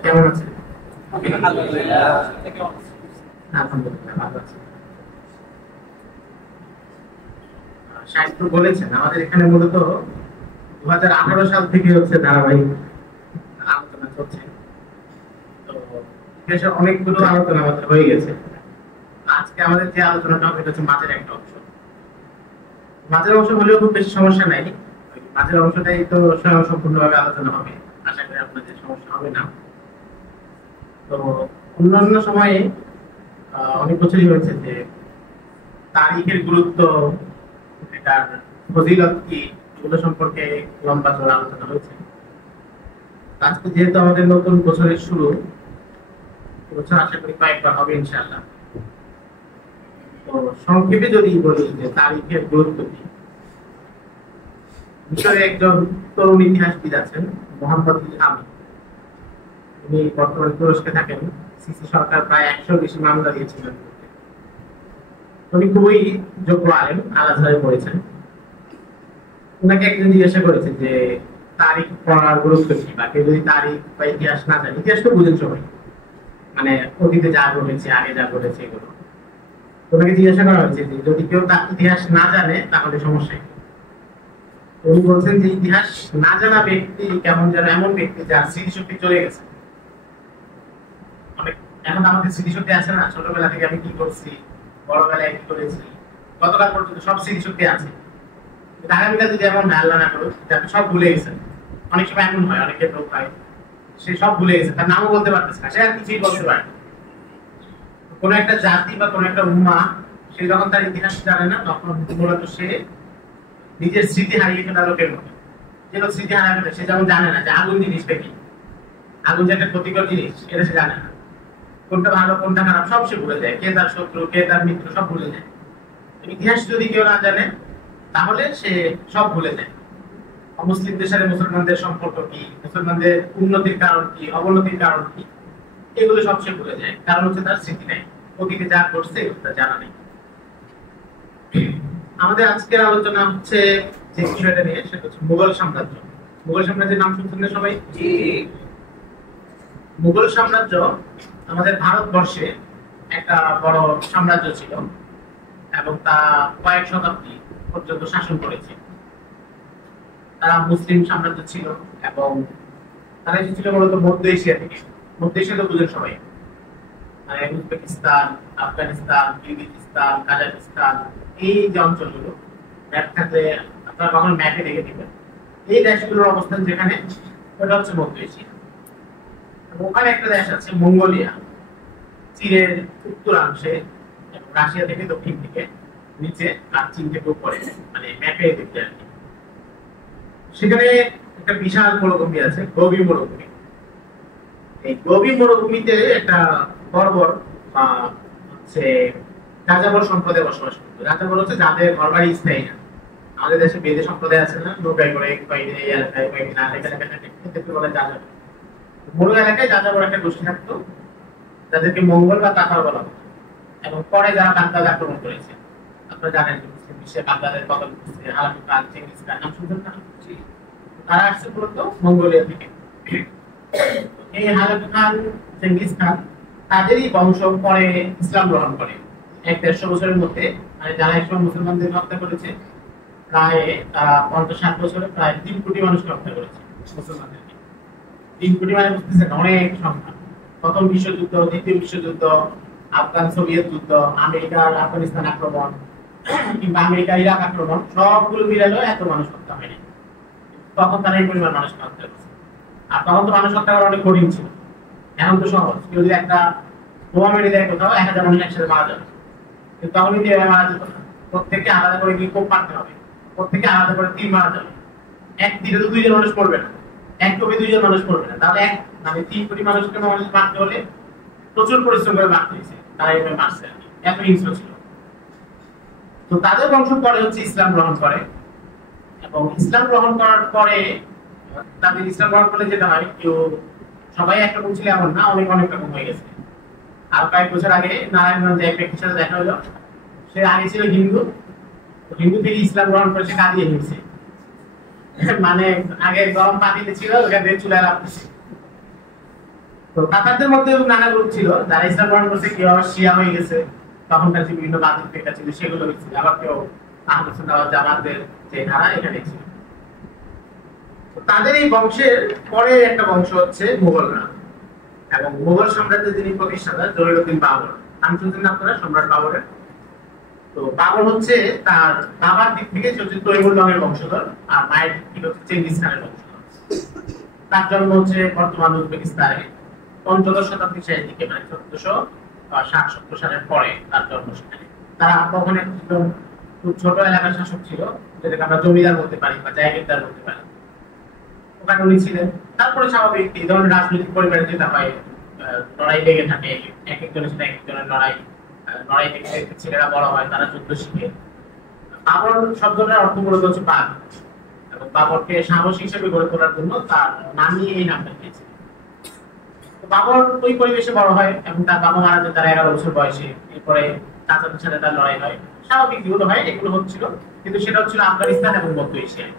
কেমন আছেন? আলহামদুলিল্লাহ। আলহামদুলিল্লাহ ভালো আছি। সাহিত্য বলেছেন আমাদের এখানে মূলত 2018 সাল থেকে হচ্ছে ধারাবাহিক আলোচনা চলছে। তো ইতিহাসে অনেকগুলো আলোচনা আমাদের হয়ে গেছে। আজকে আমাদের যে আলোচনাটা হবে এটা হচ্ছে মাঝের একটা অংশ। মাঝের অংশ হলেও খুব বেশি সমস্যা নাই। ওই মাঝের অংশটাই তো সম্পূর্ণভাবে আলোচনা হবে। আশা করি আপনাদের সমস্যা হবে না। তো অন্যান্য সময়ে অনেক বছরই হয়েছে যে তারিখের গুরুত্ব, এটার ফজিলত কি, এগুলো সম্পর্কে লম্বা চড়া আলোচনা হয়েছে। আজকে যেহেতু আমাদের নতুন বছরের শুরু, বছর আশা করি কয়েকবার হবে ইনশাআল্লাহ। তো সংক্ষেপে যদি বলি যে তারিখের গুরুত্ব কি, মিশরে একজন তরুণ ইতিহাসবিদ আছেন মোহাম্মদ আমিন। উনি বর্তমানে তুরস্কে থাকেন। সিসি সরকার প্রায় 100 বেশি মামলা দিয়েছিলেন। উনি খুবই যোগ্য আলেম, আল আজহারে পড়েছেন। উনাকে একজন জিজ্ঞাসা করেছে যে তারিখ পড়ার গুরুত্ব কি, বা কেউ যদি তারিখ বা ইতিহাস না জানে, ইতিহাস তো বুঝেন সবাই, মানে অতীতে যা ঘটেছে, আগে যা ঘটেছে এগুলো। ওনাকে জিজ্ঞাসা করা হয়েছে যে যদি কেউ তার ইতিহাস না জানে তাহলে সমস্যা কি? উনি বলছেন যে ইতিহাস না জানা ব্যক্তি কেমন যেন এমন ব্যক্তি যার স্মৃতিশক্তি চলে গেছে। অনেক এখন আমাদের স্মৃতিশক্তি আছে না, ছোটবেলা থেকে আমি কি করছি, বড়বেলায় কি করেছি, গতকাল পর্যন্ত সব স্মৃতিশক্তি আছে। আগামীকাল যদি এমন আল্লাহ না করুক আপনি সব ভুলে গেছেন। অনেক সময় এমন হয়, অনেকের রোগ হয়, সে সব ভুলে গেছে, তার নামও বলতে পারতেছে না, সে আর কিছুই বলতে পারে না। কোনো একটা জাতি বা কোনো একটা উম্মা, সে যখন তার ইতিহাস জানে না তখন মূলত সে নিজের স্মৃতি হারিয়ে ফেলা লোকের মতো। যে লোক স্মৃতি হারিয়ে ফেলে সে যেমন জানে না যে আগুন জিনিসটা কি, আগুন যে একটা ক্ষতিকর জিনিস এটা সে জানে না, কোনটা ভালো কোনটা খারাপ সব সে ভুলে যায়, কে তার শত্রু কে তার মিত্র সব ভুলে যায়। ইতিহাস যদি কেউ না জানে তাহলে সে সব ভুলে যায়। অমুসলিমদের সাথে মুসলমানদের সম্পর্ক কি, মুসলমানদের উন্নতির কারণ কি, অবনতির কারণ কি, এগুলো সব সে ভুলে যায়। কারণ হচ্ছে তার স্মৃতি নেই, অতীতে যা ঘটছে এগুলো জানা নেই। আমাদের আজকের আলোচনা হচ্ছে যে বিষয়টা নিয়ে, সেটা হচ্ছে মুঘল সাম্রাজ্য। মুঘল সাম্রাজ্যের নাম শুনছেন সবাই? মুঘল সাম্রাজ্য আমাদের ভারতবর্ষে একটা বড় সাম্রাজ্য ছিল এবং তা কয়েক শতাব্দী পর্যন্ত শাসন করেছে। তারা মুসলিম সাম্রাজ্য ছিল এবং তারা এসেছিল মূলত মধ্য এশিয়া থেকে। মধ্য এশিয়া তো বুঝেন সবাই, মানে উজবেকিস্তান, আফগানিস্তান, কিরগিজস্তান, কাজাকিস্তান, এই যে অঞ্চলগুলো ম্যাপ থাকলে আপনারা কখনো ম্যাপে দেখে দিবেন, এই দেশগুলোর অবস্থান যেখানে, ওটা হচ্ছে মধ্য এশিয়া। ওখানে একটা দেশ আছে মঙ্গোলিয়া, চীনের উত্তরাংশে, রাশিয়া থেকে দক্ষিণ দিকে নিচে আর চীন থেকে উপরে, মানে ম্যাপে দেখতে আর কি। সেখানে একটা বিশাল মরুভূমি আছে, গোবি মরুভূমি। এই গোবি মরুভূমিতে একটা বর্বর হচ্ছে যাযাবর সম্প্রদায় বসবাস করতো। যাযাবর হচ্ছে যাদের ঘর বাড়ি স্থায়ী না। আমাদের দেশে বেদে সম্প্রদায় আছে না, নৌকায় করে কয়েকদিন এই এলাকায় কয়েকদিন আর এলাকায় বলে যাযাবর। মরু এলাকায় যাযাবর একটা গোষ্ঠী থাকতো, যাদেরকে মঙ্গল বা তাতার বলা হতো। এবং পরে যারা বাগদাদ আক্রমণ করেছে, আপনারা জানেন বিশ্বে বাগদাদের পতন করছে হালাকু খান, চেঙ্গিস খান, নাম শুনছেন না? তারা আসছে মূলত মঙ্গোলিয়া থেকে। এই হালাকু খান, চেঙ্গিস খান তাদেরই বংশ পরে ইসলাম গ্রহণ করে 100-150 বছরের মধ্যে। মানে যারা একসময় মুসলমানদের হত্যা করেছে প্রায় 50-60 বছরে প্রায় 3 কোটি মানুষকে হত্যা করেছে মুসলমানদেরকে। 3 কোটি মানে বুঝতেছেন অনেক সংখ্যা। প্রথম বিশ্বযুদ্ধ, দ্বিতীয় বিশ্বযুদ্ধ, আফগান সোভিয়েত যুদ্ধ, আমেরিকার আফগানিস্তান আক্রমণ কিংবা আমেরিকা ইরাক আক্রমণ, সবগুলো মিলালো এত মানুষ হত্যা হয়নি। তখন তারা এই পরিমাণ মানুষ হত্যা করছে। আর তখন তো মানুষ হত্যা করা অনেক কঠিন ছিল। এখন তো সহজ, কেউ যদি একটা বোমা মেরে দেয় কোথাও 1000 মানুষ একসাথে মারা যাবে, কিন্তু তখন কিন্তু মারা যেত না। প্রত্যেককে আলাদা করে গিয়ে কোপ মারতে হবে, প্রত্যেকে আলাদা করে তীর মারা যাবে। এক তীরে তো 2 জন মানুষ পড়বে না, এক কোপে 2 জন মানুষ পড়বে না। তাহলে মানে 3 কোটি মানুষকে মারতে হলে প্রচুর পরিশ্রম করে মারতে হয়েছে। তারা এইভাবে মারছে আর কি, এত হিংস্র ছিল। তো তাদের বংশ পরে হচ্ছে ইসলাম গ্রহণ করে, এবং ইসলাম গ্রহণ করার পরে তাদের ইসলাম গ্রহণ করলে যেটা হয়, কেউ সবাই একরকম ছিল এমন না, অনেক অনেক রকম হয়ে গেছে। আর কয়েক বছর আগে নারায়ণগঞ্জে এক ব্যক্তির সাথে দেখা হলো, সে আগে ছিল হিন্দু, হিন্দু থেকে ইসলাম গ্রহণ করে সে কাঁদিয়ে নিয়েছে। মানে আগে গরম পাতিতে ছিল, ওখানে চুলায় রাখতেছে। তো তাতারদের মধ্যে নানা গ্রুপ ছিল, যারা ইসলাম গ্রহণ করছে, কেউ আবার শিয়া হয়ে গেছে, তখনকার যে বিভিন্ন বাতিল ফিরকা ছিল সেগুলো হয়েছিল, আবার কেউ আহলে সুন্নাহ ওয়াল জামাতের যে ধারা এখানে ছিল। তাদের এই বংশের পরে একটা বংশ হচ্ছে মুঘলরা, এবং মুঘল সাম্রাজ্যের যিনি প্রতিষ্ঠাতা জলিলউদ্দিন বাবর, নাম শুনছেন আপনারা সম্রাট বাবরের? তো বাবর হচ্ছে তার বাবার দিক থেকে হচ্ছে তৈমুর রঙের বংশধর, আর মায়ের দিক থেকে হচ্ছে চেঙ্গিস খানের বংশধর। তার জন্ম হচ্ছে বর্তমান উজবেকিস্তানে পঞ্চদশ শতাব্দীর শেষের দিকে, মানে 1460-70 সালের পরে তার জন্ম সেখানে। তারা ওখানে খুব ছোট এলাকার শাসক ছিল, যেটাকে আমরা জমিদার বলতে পারি বা জায়গিরদার বলতে পারি, ওখানে উনি ছিলেন। তারপরে স্বাভাবিক এই ধরনের রাজনৈতিক পরিবারে যেটা হয়, লড়াই লেগে থাকে, এক একজনের সাথে এক একজনের লড়াই দেখে ছেলেরা বড় হয়, তারা যুদ্ধ শিখে। বাবর শব্দটার অর্থ মূলত হচ্ছে বাঘ, এবং বাবরকে সাহসী হিসেবে গড়ে তোলার জন্য তার নানি এই নামটা দিয়েছে। বাবর ওই পরিবেশে বড় হয়, এবং তার বাবা মারা যায় তার 11 বছর বয়সে। এরপরে চাচাদের সাথে তার লড়াই হয়, স্বাভাবিক যেগুলো হয় এগুলো হচ্ছিল, কিন্তু সেটা হচ্ছিল আফগানিস্তান এবং মধ্য এশিয়ায়।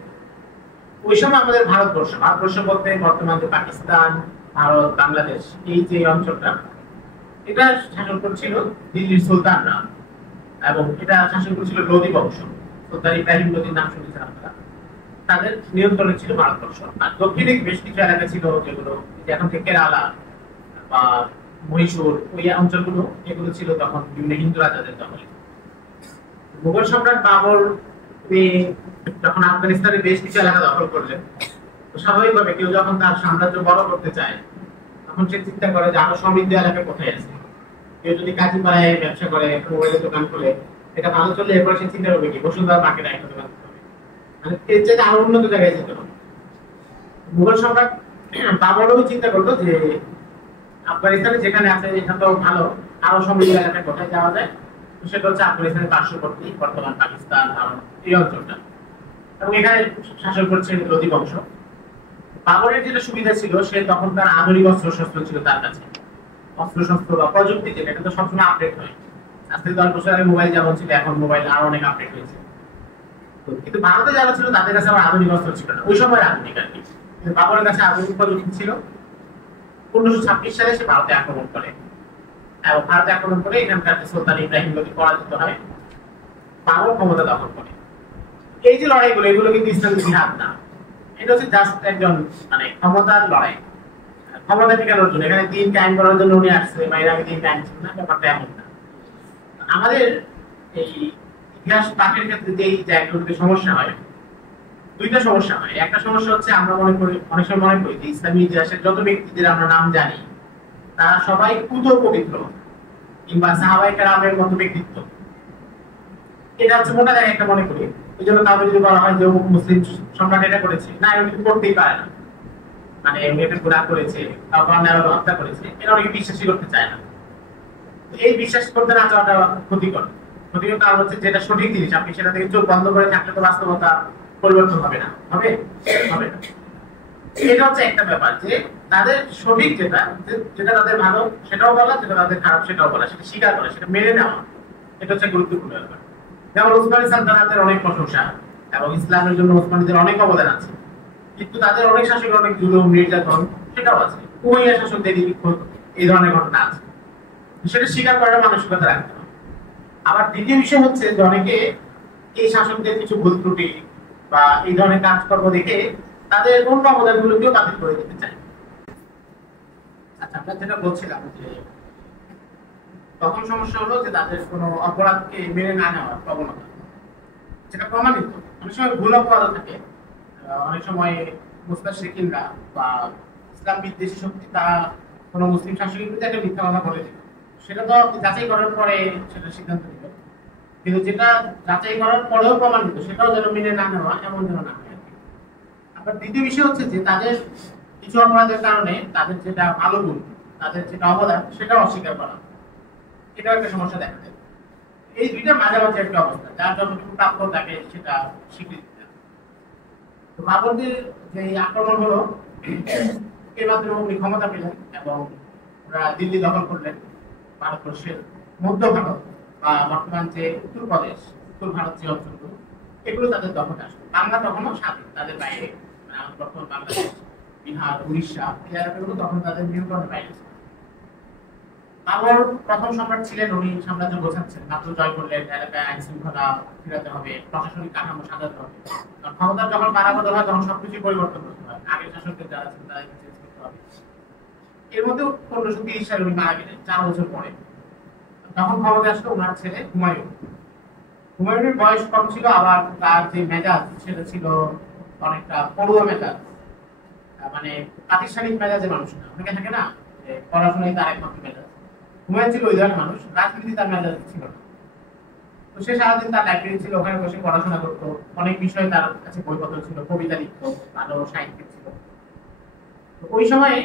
ওই সময় আমাদের ভারতবর্ষ বলতে বর্তমান যে পাকিস্তান, ভারত, বাংলাদেশ, এই যে অঞ্চলটা, এটা শাসন করছিল দিল্লির সুলতানরা, এবং এটা শাসন করছিল লোদি বংশ। সুলতান ইব্রাহিম লোদির নাম শুনেছেন আপনারা? তাদের নিয়ন্ত্রণে ছিল ভারতবর্ষ। আর দক্ষিণে বেশ কিছু এলাকা ছিল যেগুলো এখন থেকে কেরালা বা মহীশূর, ওই অঞ্চলগুলো, এগুলো ছিল তখন বিভিন্ন হিন্দু রাজাদের দখলে। মুঘল সম্রাট বাবর যখন আফগানিস্তানের বেশ কিছু এলাকা দখল করলেন, তো স্বাভাবিকভাবে কেউ যখন তার সাম্রাজ্য বড় করতে চায়, তখন সে চিন্তা করে যে আরো সমৃদ্ধ এলাকা কোথায় আছে। কেউ যদি কাজীপাড়ায় ব্যবসা করে, মোবাইলের দোকান খুলে, এটা ভালো চললে এরপরে সে চিন্তা করবে কি বসুন্ধরা মার্কেটে একটা দোকান করতে হবে, মানে এর চাইতে আরো উন্নত জায়গায় যেতে হবে। মুঘল সম্রাট বাবরও চিন্তা করলো যে আফগানিস্তানে যেখানে আছে এখানে তো ভালো, আরো সমৃদ্ধ এলাকায় কোথায় যাওয়া যায়। সেটা হচ্ছে আফগানিস্তানের পার্শ্ববর্তী বর্তমান পাকিস্তান, ভারত, এই অঞ্চলটা, এবং এখানে শাসন করছে লোদি বংশ। বাবরের যেটা সুবিধা ছিল, সে তখন তার আধুনিক অস্ত্রশস্ত্র ছিল তার কাছে। অস্ত্রশস্ত্র বা প্রযুক্তি যেটা, এটা তো সবসময় আপডেট হয়। আজ থেকে 10 বছর আগে মোবাইল যেমন ছিল, এখন মোবাইল আরো অনেক আপডেট হয়েছে। কিন্তু ভারতে যারা ছিল তাদের কাছে আবার আধুনিক অস্ত্র ছিল না, ওই সময় আধুনিক আর কি। কিন্তু বাবরের কাছে আধুনিক প্রযুক্তি ছিল। 1526 সালে সে ভারতে আক্রমণ করে, এবং ভারতে আক্রমণ করে এখানকার সুলতান ইব্রাহিম লোদি পরাজিত হয়, বাবর ক্ষমতা দখল করে। এই যে লড়াইগুলো, এগুলো কিন্তু ইসলামিক জিহাদ না, এটা হচ্ছে জাস্ট একজন মানে ক্ষমতার লড়াই, ক্ষমতা টিকানোর জন্য। এখানে দিন কায়েম করার জন্য উনি আসছে, বা এর আগে দিন কায়েম ছিল না, ব্যাপারটা এমন না। আমাদের এই ইতিহাস পাঠের ক্ষেত্রে যেই জায়গাগুলোতে সমস্যা হয়, দুইটা সমস্যা হয়। একটা সমস্যা হচ্ছে আমরা মনে করি, অনেক সময় মনে করি যে ইসলামী ইতিহাসের যত ব্যক্তিদের আমরা নাম জানি তারা সবাই পুত পবিত্র, কিংবা সাহাবায়ে কেরামের মতো ব্যক্তিত্ব। এটা হচ্ছে মোটা দাগে একটা মনে করি। এই জন্য কাউকে যদি বলা হয় যে মুসলিম সম্রাট এটা করেছে, না এমনি করতেই পারে না, মানে এমনি একটা গুনাহ করেছে, কাউকে অন্যায়ভাবে হত্যা করেছে, এটা অনেকে বিশ্বাসই করতে চায় না। এই বিশ্বাস করতে না চাওয়াটা ক্ষতিকর। ক্ষতিকর কারণ হচ্ছে যেটা সঠিক জিনিস, আপনি সেটা থেকে চোখ বন্ধ করে থাকলে তো বাস্তবতা পরিবর্তন হবে না, হবে হবে না। এটা হচ্ছে একটা ব্যাপার, যে তাদের সঠিক যেটা, যেটা তাদের ভালো সেটাও বলা, যেটা তাদের খারাপ সেটাও বলা, সেটা স্বীকার করা, সেটা মেনে নেওয়া, এটা হচ্ছে গুরুত্বপূর্ণ ব্যাপার। যেমন উসমানী সালতানাতের অনেক প্রশংসা, এবং ইসলামের জন্য উসমানীদের অনেক অবদান আছে, কিন্তু তাদের অনেক শাসকের অনেক জুলুম নির্যাতন সেটাও আছে। উমাইয়া শাসকদের এই ধরনের ঘটনা আছে, সেটা স্বীকার করার মানসিকতা রাখতে হবে। আবার দ্বিতীয় বিষয় হচ্ছে যে অনেকে এই শাসকদের কিছু ভুল ত্রুটি বা এই ধরনের কাজকর্ম দেখে তাদের অন্য অবদানগুলোকেও বাতিল করে দিতে চায়। আচ্ছা, আমরা যেটা বলছিলাম যে তখন সমস্যা হলো যে তাদের কোনো অপরাধকে মেনে না নেওয়ার প্রবণতা, যেটা প্রমাণিত। অনেক সময় ভুল অপরাধ থাকে, অনেক সময় মুস্তাশরিকিনরা বা ইসলাম বিদ্বেষী শক্তি তারা কোনো মুসলিম শাসকের বিরুদ্ধে একটা মিথ্যা কথা বলে দিল, সেটা তো যাচাই করার পরে সেটা সিদ্ধান্ত নিল। কিন্তু যেটা যাচাই করার পরেও প্রমাণিত, সেটাও যেন মেনে না নেওয়া, এমন যেন না হয়। আবার দ্বিতীয় বিষয় হচ্ছে যে তাদের কিছু অপরাধের কারণে তাদের যেটা ভালো গুণ, তাদের যেটা অবদান, সেটা অস্বীকার করা, এটাও একটা সমস্যা দেখা যায়। এই দুইটা মাঝামাঝি একটা অবস্থা, যার যতটুকু প্রাপ্য তাকে সেটা স্বীকৃতি দেয়। তো বাবরদের যে আক্রমণ হলো, এর মাধ্যমে উনি ক্ষমতা পেলেন, এবং ওরা দিল্লি দখল করলেন। ভারতবর্ষের মধ্য ভারত বা বর্তমান যে উত্তরপ্রদেশ, উত্তর ভারত যে অঞ্চলগুলো, এগুলো তাদের দখলে আসলো। বাংলা তখনও স্বাধীন, তাদের বাইরে, মানে বর্তমান বাংলাদেশ বিহার, উড়িষ্যা এই এলাকাগুলো তখন তাদের নিয়ন্ত্রণের বাইরে ছিল। বাবর প্রথম সম্রাট ছিলেন, উনি সাম্রাজ্য গোছাচ্ছেন, মাত্র জয় করলেন, এলাকায় আইন শৃঙ্খলা ফিরাতে হবে, প্রশাসনিক কাঠামো সাজাতে হবে। কারণ ক্ষমতা যখন বাড়াবাড়ি হয় তখন সবকিছু পরিবর্তন করতে হয়, আগের শাসকদের যারা ছিল তাদেরকে চেঞ্জ করতে হবে। এর মধ্যে 1530 সালে উনি মারা গেলেন 4 বছর পরে। তখন ক্ষমতা আসলো ওনার ছেলে হুমায়ুন। হুমায়ুনের বয়স কম ছিল, আবার তার যে মেজাজ সেটা ছিল অনেকটা পড়ুয়া মেজাজ, মানে প্রাতিষ্ঠানিক মেজাজের মানুষ না, অনেকে থাকে না যে পড়াশোনায় তার একমাত্র মেজাজ। হুমায়ুন ছিল ওই ধরনের মানুষ, রাজনীতি তার মেজাজ ছিল না। তো সে সারাদিন তার লাইব্রেরি ছিল, ওখানে বসে পড়াশোনা করতো, অনেক বিষয় তার কাছে বইপত্র ছিল, কবিতা লিখতো, ভালো সাহিত্যিক ছিল। তো ওই সময়ে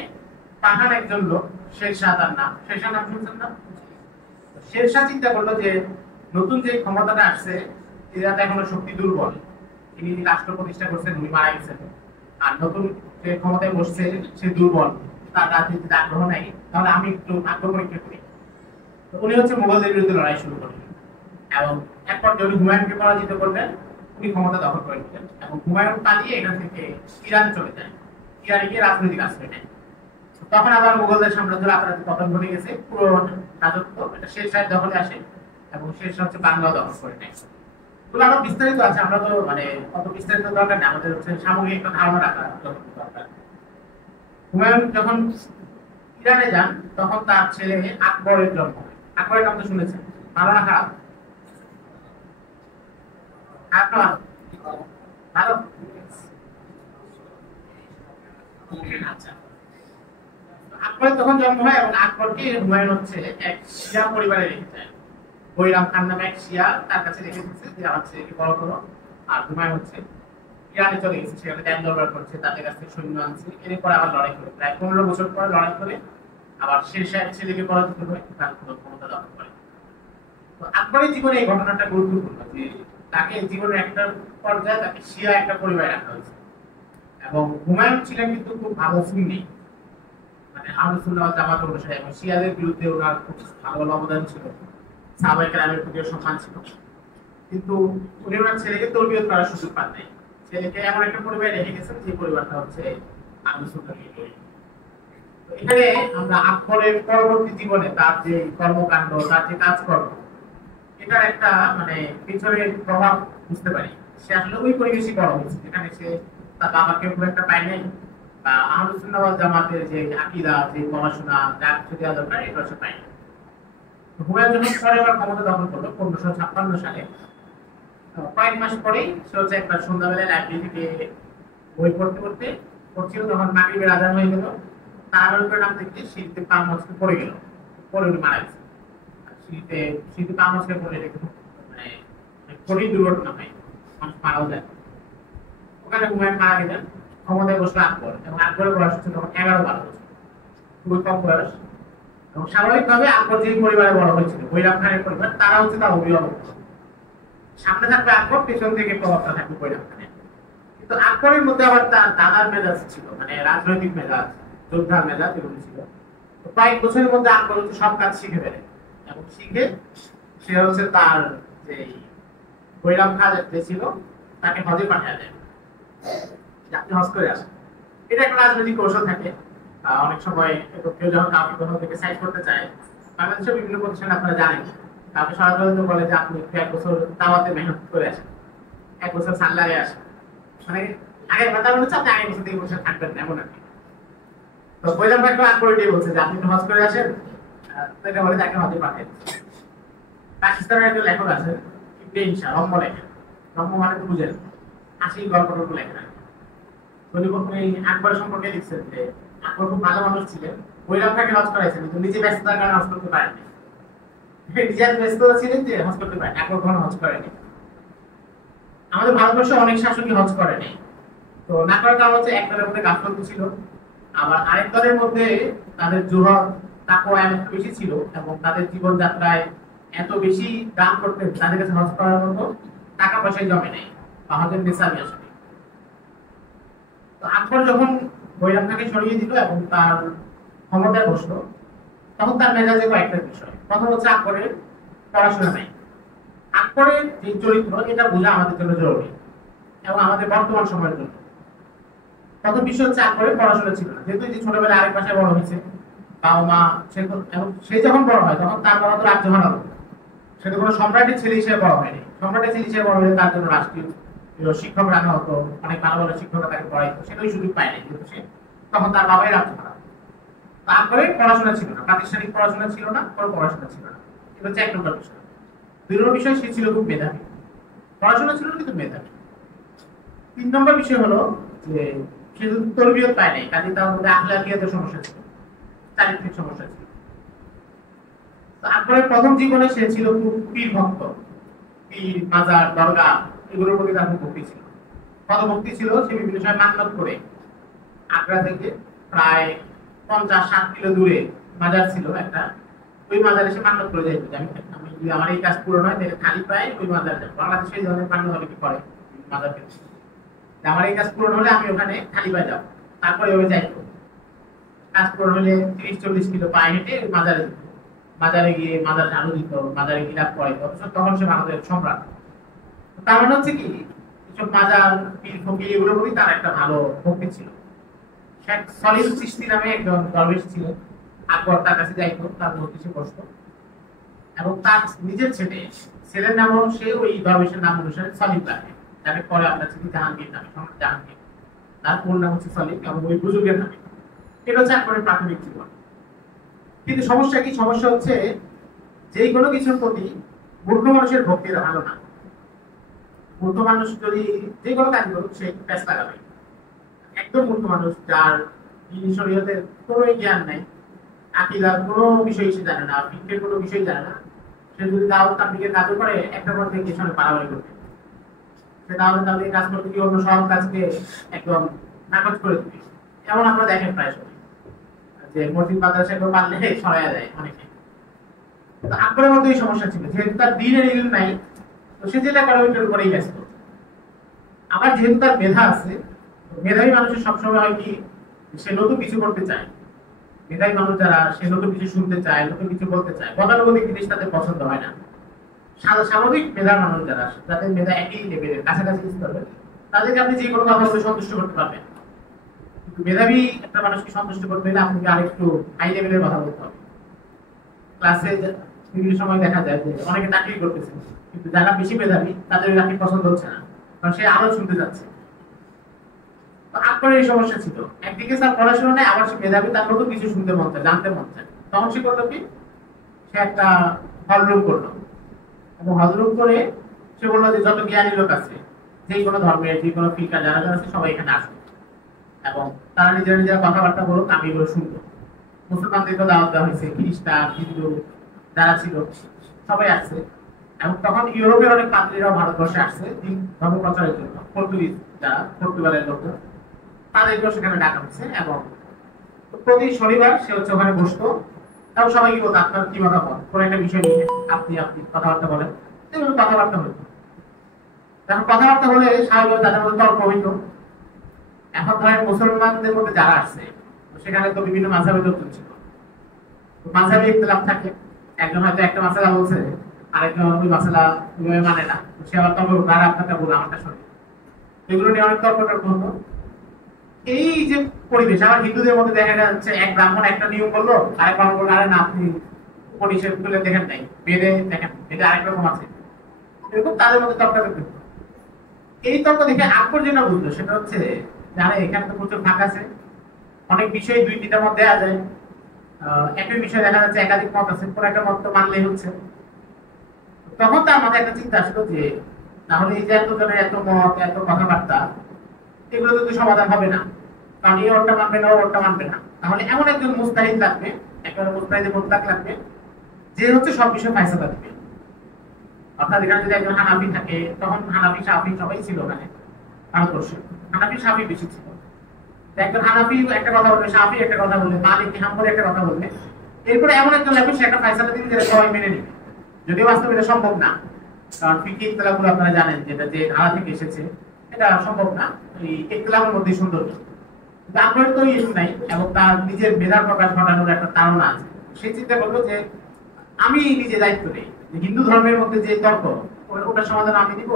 পাহাড় একজন লোক, শেরশাহ তার নাম, শেরশাহ নাম শুনছেন না? শেরশাহ চিন্তা করলো যে নতুন যে ক্ষমতাটা আসছে এটাতে এখনো শক্তি দুর্বল, তিনি রাষ্ট্র প্রতিষ্ঠা করছেন, উনি মারা গেছেন, আর নতুন যে ক্ষমতায় বসছে সে দুর্বল, তার রাজনীতিতে আগ্রহ নাই, তাহলে আমি একটু আগ্রহ পরীক্ষা করি। তো উনি হচ্ছে মুঘলদের বিরুদ্ধে লড়াই শুরু করলেন, এবং একবার উনি হুমায়ুনকে পরাজিত করলেন, উনি ক্ষমতা দখল করে নিলেন, এবং হুমায়ুন পালিয়ে এখান থেকে ইরানে চলে যায়, ইরানে গিয়ে রাজনৈতিক আশ্রয় নেয়। তখন আবার মুঘলদের সাম্রাজ্য রাতারাতি পতন ঘটে গেছে, পুরো রাজত্ব এটা শেরশাহের দখলে আসে, এবং শেরশাহ হচ্ছে বাংলা দখল করে নেয়। এগুলো আরো বিস্তারিত আছে, আমরা তো মানে অত বিস্তারিত দরকার নেই, আমাদের হচ্ছে সামগ্রিক একটা ধারণা রাখা দরকার। হুমায়ুন যখন ইরানে যান তখন তার ছেলে আকবরের জন্ম হয়। আকবরের নাম তো শুনেছেন, ভালো না খারাপ? আপনার ভালো? আচ্ছা, আকবরের তখন জন্ম হয়, এবং আকবরকে হুমায়ুন হচ্ছে এক শিয়া পরিবারে রেখে যায়। বৈরাম খান নামে এক শিয়া তার কাছে রেখে দিচ্ছে যে আমার ছেলেকে বড় করো। আর হুমায়ুন হচ্ছে ইরানে চলে গেছে, সেখানে ধ্যান দরবার করছে, তাদের কাছ থেকে সৈন্য আনছে, এরপর আবার লড়াই করে প্রায় 15 বছর পরে লড়াই করে আবার শেরশাহের ছেলেকে পরাজিত করে তার ক্ষমতা দখল করে। তো আকবরের জীবনে এই ঘটনাটা গুরুত্বপূর্ণ যে তাকে জীবনের একটা পর্যায়ে তাকে শিয়া একটা পরিবারে রাখা হয়েছে। এবং হুমায়ুন ছিলেন কিন্তু খুব ভালো সুন্নি, মানে আহলে সুন্নাহ ওয়াল জামাত অনুসারী, এবং শিয়াদের বিরুদ্ধে ওনার খুব ভালো অবদান ছিল, সাহাবায়ে কেরামের প্রতি সম্মান ছিল। কিন্তু উনি ওনার ছেলেকে তরবিয়ত করার সুযোগ পান নাই। ছেলেকে এমন একটা পরিবারে রেখে গেছেন যে পরিবারটা হচ্ছে আহলে সুন্নাহ নিয়ে তৈরি। তো এখানে আমরা আকবরের পরবর্তী জীবনে তার যে কর্মকাণ্ড, তার যে কাজকর্ম, এটার একটা মানে পিছনের প্রভাব বুঝতে পারি। সে আসলে ওই পরিবেশই বড় হয়েছে, যেখানে সে তার বাবাকে খুব একটা পায় নাই, বা আহলে সুন্নাহ ওয়াল জামাতের যে আকীদা, যে পড়াশোনা, যা কিছু দেওয়া দরকার এটা সে পায় না। হুমায়ুন যখন পরে আবার ক্ষমতা দখল করলো 1556 সালে, কয়েক মাস পরেই সে হচ্ছে একবার সন্ধ্যাবেলায় লাইব্রেরি থেকে বই পড়তে পড়তে পড়ছিল, তখন মাগরিবের আজান হয়ে গেল, তার উপরে নাম দেখতে সিঁড়িতে পা মচকে পড়ে গেল, পড়ে উনি মারা গেছে। সিঁড়িতে পা মচকে পড়ে এটা কিন্তু মানে কঠিন দুর্ঘটনা হয়, মানুষ মারাও যায়। ওখানে হুমায়ুন মারা গেলেন, ক্ষমতায় বসলো আকবর, এবং আকবরের বয়স হচ্ছে তখন 11-12 বছর, খুবই কম বয়স। এবং স্বাভাবিকভাবে আকবর যে পরিবারে বড় হয়েছিল, বৈরাম খানের পরিবার, তারা হচ্ছে তার অভিভাবক। সামনে থাকবে আকবর, পেছন থেকে প্রভাবটা থাকবে বৈরাম খানের। কিন্তু আকবরের মধ্যে আবার তার দাদার মেজাজ ছিল, মানে রাজনৈতিক মেজাজ, যোদ্ধার মেজাজ এগুলো ছিল। তো কয়েক বছরের মধ্যে আকবর হচ্ছে সব কাজ শিখে ফেলে, এবং শিখে সে হচ্ছে তার যে বৈরাম খান যে ছিল তাকে হজে পাঠিয়ে দেয়, আপনি হজ করে আসেন। এটা একটা রাজনৈতিক কৌশল থাকে। অনেক সময় কেউ যখন কাউকে কোথাও থেকে সাইড করতে চায়, বাংলাদেশের বিভিন্ন প্রতিষ্ঠানে আপনারা জানেন, কাউকে সরাসরি বলে যে আপনি 1 বছর দাওয়াতে মেহনত করে আসেন, 1 বছর সাল্লাহে আসেন, মানে আগের কথা বলছে আপনি আগের বছর 2 বছর থাকবেন এমন আর কি। তো বৈরাম ভাই আকবর এটাই বলছে যে আপনি হজ করে আসেন, তো এটা বলে তাকে হজে পাঠিয়ে দিচ্ছে। পাকিস্তানের একটা লেখক আছে ইবনে ইনশা, রম্য লেখেন, রম্য মানে তো বুঝেন, হাসি গল্পটুকু লেখেন। উনি আকবর সম্পর্কে লিখছেন যে আকবর খুব ভালো মানুষ ছিলেন, বৈরাম খানকে হজ করাইছেন, কিন্তু নিজে ব্যস্ততার কারণে হজ করতে পারেননি। নিজের ব্যস্ততা ছিলেন যে হজ করতে পারেন, আকবর কখনো হজ করেনি। আমাদের ভারতবর্ষে অনেক শাসকই হজ করেনি। তো না করার কারণ হচ্ছে এক দলের মধ্যে গাফলতি ছিল, আবার আরেক দলের মধ্যে তাদের জোহর তাকওয়া এত বেশি ছিল, এবং তাদের জীবনযাত্রায় এত বেশি দান করতেন, তাদের কাছে হজ করার মতো টাকা পয়সা জমে নেই, বা হজের নিসাবি আসেনি। তো আকবর যখন বৈরাম খানকে সরিয়ে দিল এবং তার ক্ষমতায় বসলো, তখন তার মেজাজে কয়েকটা বিষয়। প্রথম হচ্ছে আকবরের পড়াশোনা নাই। আকবরের যে চরিত্র এটা বোঝা আমাদের জন্য জরুরি, এবং আমাদের বর্তমান সময়ের জন্য। প্রথম বিষয় হচ্ছে আকবরের পড়াশোনা ছিল না, যেহেতু যে ছোটবেলায় আরেক বাসায় বড় হয়েছে, বাবা মা সে যখন বড় হয় তখন তার বাবা তো রাজ্য হারালো, সে তো কোনো সম্রাটের ছেলে হিসেবে বড় হয়নি। সম্রাটের ছেলে হিসেবে বড় হলে তার জন্য রাষ্ট্রীয় শিক্ষক রাখা হতো, অনেক ভালো ভালো শিক্ষকরা তাকে পড়াইতো, সেটাই সুযোগ পায়নি, যেহেতু সে তখন তার বাবাই রাজ্য হারালো। তারপরে পড়াশোনা ছিল না, প্রাতিষ্ঠানিক পড়াশোনা ছিল না, কোনো পড়াশোনা ছিল না। এটা হচ্ছে এক নম্বর বিষয়। দুই নম্বর বিষয়, সে ছিল খুব মেধাবী, পড়াশোনা ছিল না কিন্তু মেধাবী। তিন নম্বর বিষয় হলো যে সে যদি তরবিয়ত পায় নাই, কাজে তার মধ্যে আখলাকিয়াতের সমস্যা ছিল, চারিত্রিক সমস্যা ছিল। আকবরের প্রথম জীবনে সে ছিল খুব পীর ভক্ত, পীর মাজার দরগা এগুলোর প্রতি তার খুব ভক্তি ছিল। কত ভক্তি ছিল, সে বিভিন্ন সময় মান্যত করে আগ্রা থেকে প্রায় 50-60 কিলো দূরে মাজার ছিল একটা, ওই মাজারে সে মান্যত করে যাইতো যে আমি যদি আমার এই কাজ পূরণ হয় তাহলে খালি পায় ওই মাজার যাবো। বাংলাদেশে এই ধরনের মান্যত অনেকে করে মাজার থেকে, আমার এই কাজ পূরণ হলে আমি ওখানে খালি পায়ে যাবো। তারপরে ওই যাইতো, কাজ পূরণ হলে 30-40 কিলো পায়ে হেঁটে ওই মাজারে যেত, মাজারে গিয়ে মাজার ঝাড়ু দিত, মাজারে গিলাপ পড়াইতো, তখন সে ভারতের সম্রাট। তার মানে হচ্ছে কি, এসব মাজার পীর ফকির এগুলোর প্রতি তার একটা ভালো ভক্তি ছিল। শেখ সলিম চিশতি নামে একজন দরবেশ ছিলেন, আকবর তার কাছে যাইতো, তার মজলিসে বসতো, এবং তার নিজের ছেলের নামও সে ওই দরবেশের নাম অনুসারে সলিম রাখে, যাকে পরে আপনার চিঠি জাহাঙ্গীর নামে, সম্রাট জাহাঙ্গীর, তার পুরো নাম হচ্ছে সলিম এবং ওই বুজুর্গের নামে। এটা হচ্ছে আকবরের প্রাথমিক জীবন। কিন্তু সমস্যা কি, সমস্যা হচ্ছে যে কোনো কিছুর প্রতি মূর্খ মানুষের ভক্তিটা ভালো না। মূর্খ মানুষ যদি যে কোনো কাজ করুক সে প্যাস লাগাবে। একদম মূর্খ মানুষ, যার শরীয়তের কোনো জ্ঞান নাই, আকিদার কোনো বিষয় সে জানে না, ফিকহের কোনো বিষয় জানে না, সে যদি দাওয়াত তাবলীগের কাজও করে একটা পর থেকে সামনে পারাবারি করবে। সে দাওয়াত তাবলীগের কাজ করতে গিয়ে অন্য সব কাজকে একদম নাকচ করে দিবে। এমন আপনারা দেখেন প্রায় সময় যে মসজিদ মাদ্রাসা কেউ পারলে সরাইয়া যায় অনেকে। তো আকবরের মধ্যে এই সমস্যা ছিল, যেহেতু তার দিনের ইলম নাই, তো সে যেটা করে ওইটার উপরেই ব্যস্ত। আবার যেহেতু তার মেধা আছে, মেধাবী মানুষের সবসময় হয় কি, সে নতুন কিছু করতে চায়। মেধাবী মানুষ যারা, সে নতুন কিছু শুনতে চায়, নতুন কিছু বলতে চায়, গতানুগতিক জিনিস তাদের পছন্দ হয় না। স্বাভাবিক মেধার মানুষ যারা, যাদের মেধা একই লেভেলের কাছাকাছি স্তরের, তাদেরকে আপনি যে কোনো কথা বলে সন্তুষ্ট করতে পারবেন। কিন্তু মেধাবী একটা মানুষকে সন্তুষ্ট করতে হলে আপনাকে আরেকটু হাই লেভেলের কথা বলতে হবে। ক্লাসে বিভিন্ন সময় দেখা যায় যে অনেকে চাকরি করতেছে, কিন্তু যারা বেশি মেধাবী তাদের চাকরি পছন্দ হচ্ছে না, কারণ সে আরো শুনতে যাচ্ছে। আকবরের এই সমস্যা ছিল, একদিকে তার পড়াশোনা নেই, আবার সে মেধাবী, তার নতুন কিছু শুনতে মন চায়, জানতে মন চায়। তখন সে করলো কি, সে একটা হলরুম করলো, এবং হলরুম করে সে বললো যে যত জ্ঞানী লোক আছে, যে কোনো ধর্মের যে কোনো ফিকা যারা যারা আছে সবাই এখানে আসবে, এবং তারা নিজেরা নিজেরা কথাবার্তা বলুক, আমি এগুলো শুনবো। মুসলমানদেরকে দাওয়াত দেওয়া হয়েছে, খ্রিস্টান হিন্দু যারা ছিল সবাই আসছে। এবং তখন ইউরোপের অনেক পাদ্রীরাও ভারতবর্ষে আসছে ধর্ম প্রচারের জন্য, পর্তুগিজ যারা, পর্তুগালের লোকজন, তাদেরকেও সেখানে ডাকা হচ্ছে। এবং প্রতি শনিবার সে হচ্ছে ওখানে বসতো, এবং সবাই কি বলতো, আপনার কি মতামত, কোনো একটা বিষয় নিয়ে আপনি আপনি কথাবার্তা বলেন, এগুলো কথাবার্তা হইতো। তখন কথাবার্তা হলে স্বাভাবিক তাদের মধ্যে তর্ক হইতো। এখন ধরেন মুসলমানদের মধ্যে যারা আসছে, সেখানে তো বিভিন্ন মাযহাবের লোকজন ছিল, মাযহাবি ইখতিলাফ থাকে, একজন হয়তো একটা মাসালা বলছে, আরেকজন ওই মাসালা মানে না, সে আবার তর্ক করবে, আর আপনারটা বলবো আমারটা শুনি, এগুলো নিয়ে অনেক তর্ক হতো। এই যে পরিবেশ, আবার হিন্দুদের মধ্যে দেখা যাচ্ছে এক ব্রাহ্মণ একটা নিয়ম বললো, আরেক ব্রাহ্মণ বললো আরে না আপনি উপনিষদ খুলে দেখেন নাই, বেদে দেখেন, বেদে আরেক রকম আছে, এরকম তাদের মধ্যে তর্ক করতে। এই তর্ক দেখে আকবর যেটা বুঝলো সেটা হচ্ছে, জানে এখানে তো প্রচুর ফাঁক আছে, অনেক বিষয় দুই তিনটার মধ্যে দেওয়া যায়, একই বিষয় দেখা যাচ্ছে একাধিক মত আছে, কোন একটা মত তো মানলেই হচ্ছে। তখন তার মাথায় একটা চিন্তা আসলো যে তাহলে এই যে এত জনের এত মত, এত কথাবার্তা, এগুলো তো সমাধান হবে না, কারণ এই ওরটা মানবে না, ওরটা মানবে না। তাহলে এমন একজন মুস্তাহিদ লাগবে, একেবারে মুস্তাহিদে মুতলাক লাগবে, যে হচ্ছে সব বিষয় ফায়সালা দিবে। অর্থাৎ এখানে যদি একজন হানাফি থাকে, তখন হানাফি শাফি সবাই ছিল ওখানে ভারতবর্ষে, হানাফি শাফি বেশি ছিল। একজন হানাফি একটা কথা বলবে, শাফি একটা কথা বলবে, মালিকি হাম্বলি একটা কথা বলবে, এরপরে এমন একজন লাগবে সে একটা ফায়সালা দিবে যেটা সবাই মেনে নিবে। যদিও বাস্তবে এটা সম্ভব না, কারণ ফিকহি ইখতিলাফগুলো আপনারা জানেন যেটা যে ধারা থেকে এসেছে, এটা সম্ভব না, এই ইখতিলাফের মধ্যে সৌন্দর্য। কিন্তু আকবরের তো ইস্যু নাই, এবং তার নিজের মেধার প্রকাশ ঘটানোর একটা তাড়না আছে। সে চিন্তা করলো যে আমি নিজে দায়িত্ব নেই, হিন্দু ধর্মের মধ্যে যে তর্ক, ওটার সমাধান আমি দিব,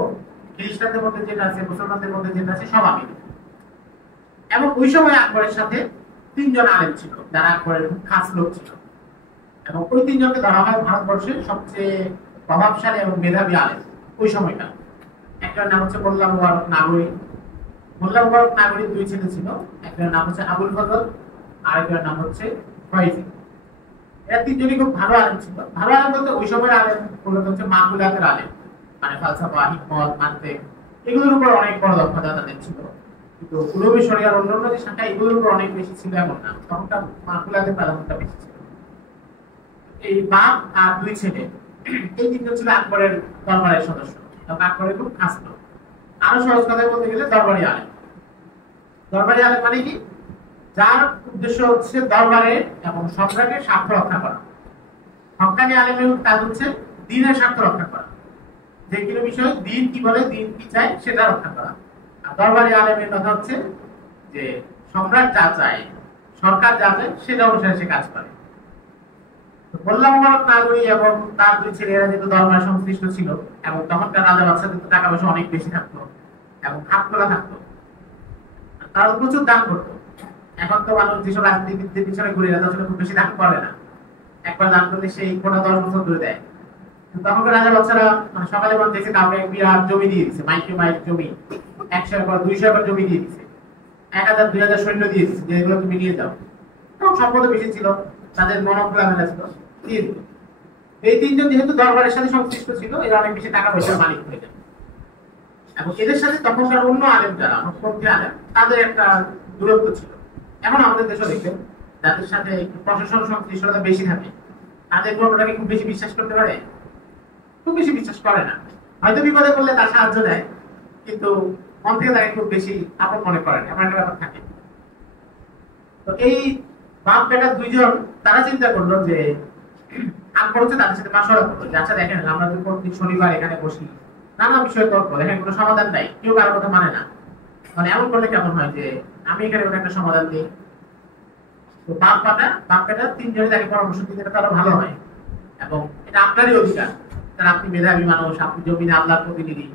খ্রিস্টানদের মধ্যে যেটা আছে, মুসলমানদের মধ্যে যেটা আছে, সব আমি দিব। এবং ওই সময় আকবরের সাথে 3 জন আলেম ছিল যারা আকবরের খুব খাস লোক ছিল, এবং ওই 3 জনকে ধরা হয় ভারতবর্ষের সবচেয়ে প্রভাবশালী এবং মেধাবী আলেম ওই সময়টা। একটার নাম হচ্ছে মোল্লা মুবারক নাগরী। মোল্লা মুবারক নাগরীর 2 ছেলে ছিল, একটার নাম হচ্ছে আবুল ফজল, আরেকটার নাম হচ্ছে ফয়জি। এরা 3 জনই খুব ভালো আলেম ছিল। ভালো আলেম বলতে ওই সময়ের আলেম মূলত হচ্ছে মাকুলাতের আলেম, মানে ফালসাফা, হিকমত, মানতিক এগুলোর উপর অনেক বড় দক্ষতা তাদের ছিল। কিন্তু উলুমে শরিয়ার অন্যান্য যে শাখা এগুলোর উপর অনেক বেশি ছিল এমন না, তখনকার মাকুলাতের প্রাধান্যটা বেশি ছিল। এই বাপ আর 2 ছেলে, এই 3 জন ছিল আকবরের দরবারের সদস্য এবং আকবরের খুব খাস লোক। আরো সহজ কথায় বলতে গেলে দরবারি আলেম। দরবারি আলেম মানে কি? যার উদ্দেশ্য হচ্ছে দরবারে এবং সম্রাটের স্বার্থ রক্ষা করা। হক্কানি আলেমের কাজ হচ্ছে দ্বীনের স্বার্থ রক্ষা করা, যে কোনো বিষয় দ্বীন কি বলে, দ্বীন কি চায় সেটা রক্ষা করা। আর দরবারি আলেমের কথা হচ্ছে যে সম্রাট যা চায়, সরকার যা চায় সেটা অনুসারে সে কাজ করে। মোল্লা মুবারক নাগরী এবং তার 2 ছেলেরা যেহেতু দরবারে সংশ্লিষ্ট ছিল, এবং তখনকার রাজা বাদশাদের টাকা পয়সা অনেক বেশি থাকতো এবং হাত খোলা থাকতো, তারা প্রচুর দান করতো। এখন তো মানুষ যেসব রাজনীতির পিছনে ঘুরে যায় আসলে খুব বেশি দান করে না, একবার দান করলে সেই কোটা 10 বছর ধরে দেয়। তখনকার রাজা বাচ্চারা মানে সকালে বন্ধ দেখছে কাউকে বিরাট জমি দিয়ে দিচ্ছে, মাইকে মাইক জমি, 100 একর 200 একর জমি দিয়ে দিচ্ছে, 1000 2000 সৈন্য দিয়ে দিচ্ছে যে এগুলো তুমি নিয়ে যাও। তখন সম্পদ বেশি ছিল, তাদের মনোখোলা মেলা ছিল, দিয়ে দিল। এই 3 জন যেহেতু দরবারের সাথে সংশ্লিষ্ট ছিল, এরা অনেক বেশি টাকা পয়সার মালিক হয়ে যায়। এবং এদের সাথে তখনকার অন্য আলেম যারা মুখ্যমন্ত্রী আলেম তাদের একটা দূরত্ব ছিল। এখন আমাদের দেশে দেখবেন যাদের সাথে প্রশাসন সংশ্লিষ্টতা বেশি থাকে তাদের কোনোটাকে খুব বেশি বিশ্বাস করতে পারে? খুব বেশি বিশ্বাস করে না। হয়তো বিপদে পড়লে তার সাহায্য দেয়, কিন্তু মন থেকে তাকে খুব বেশি আপন মনে করে না, এমন একটা ব্যাপার থাকে। তো এই বাপ বেটা 2 জন তারা চিন্তা করলো যে আকবর হচ্ছে তাদের সাথে মাশওয়ারা করলো যে আচ্ছা দেখেন আমরা যদি প্রতি শনিবার এখানে বসি, নানা বিষয়ে তর্ক, দেখেন কোনো সমাধান নাই, কেউ কারোর কথা মানে না, মানে এমন করলে কেমন হয় যে আমি এখানে ওটা একটা সমাধান দিই। তো বাপ বেটা 3 জনে তাকে পরামর্শ দিতে তারা ভালো হয়, এবং এটা আপনারই অধিকার, কারণ আপনি মেধাবী মানুষ, আপনি জমিনে আল্লাহর প্রতিনিধি,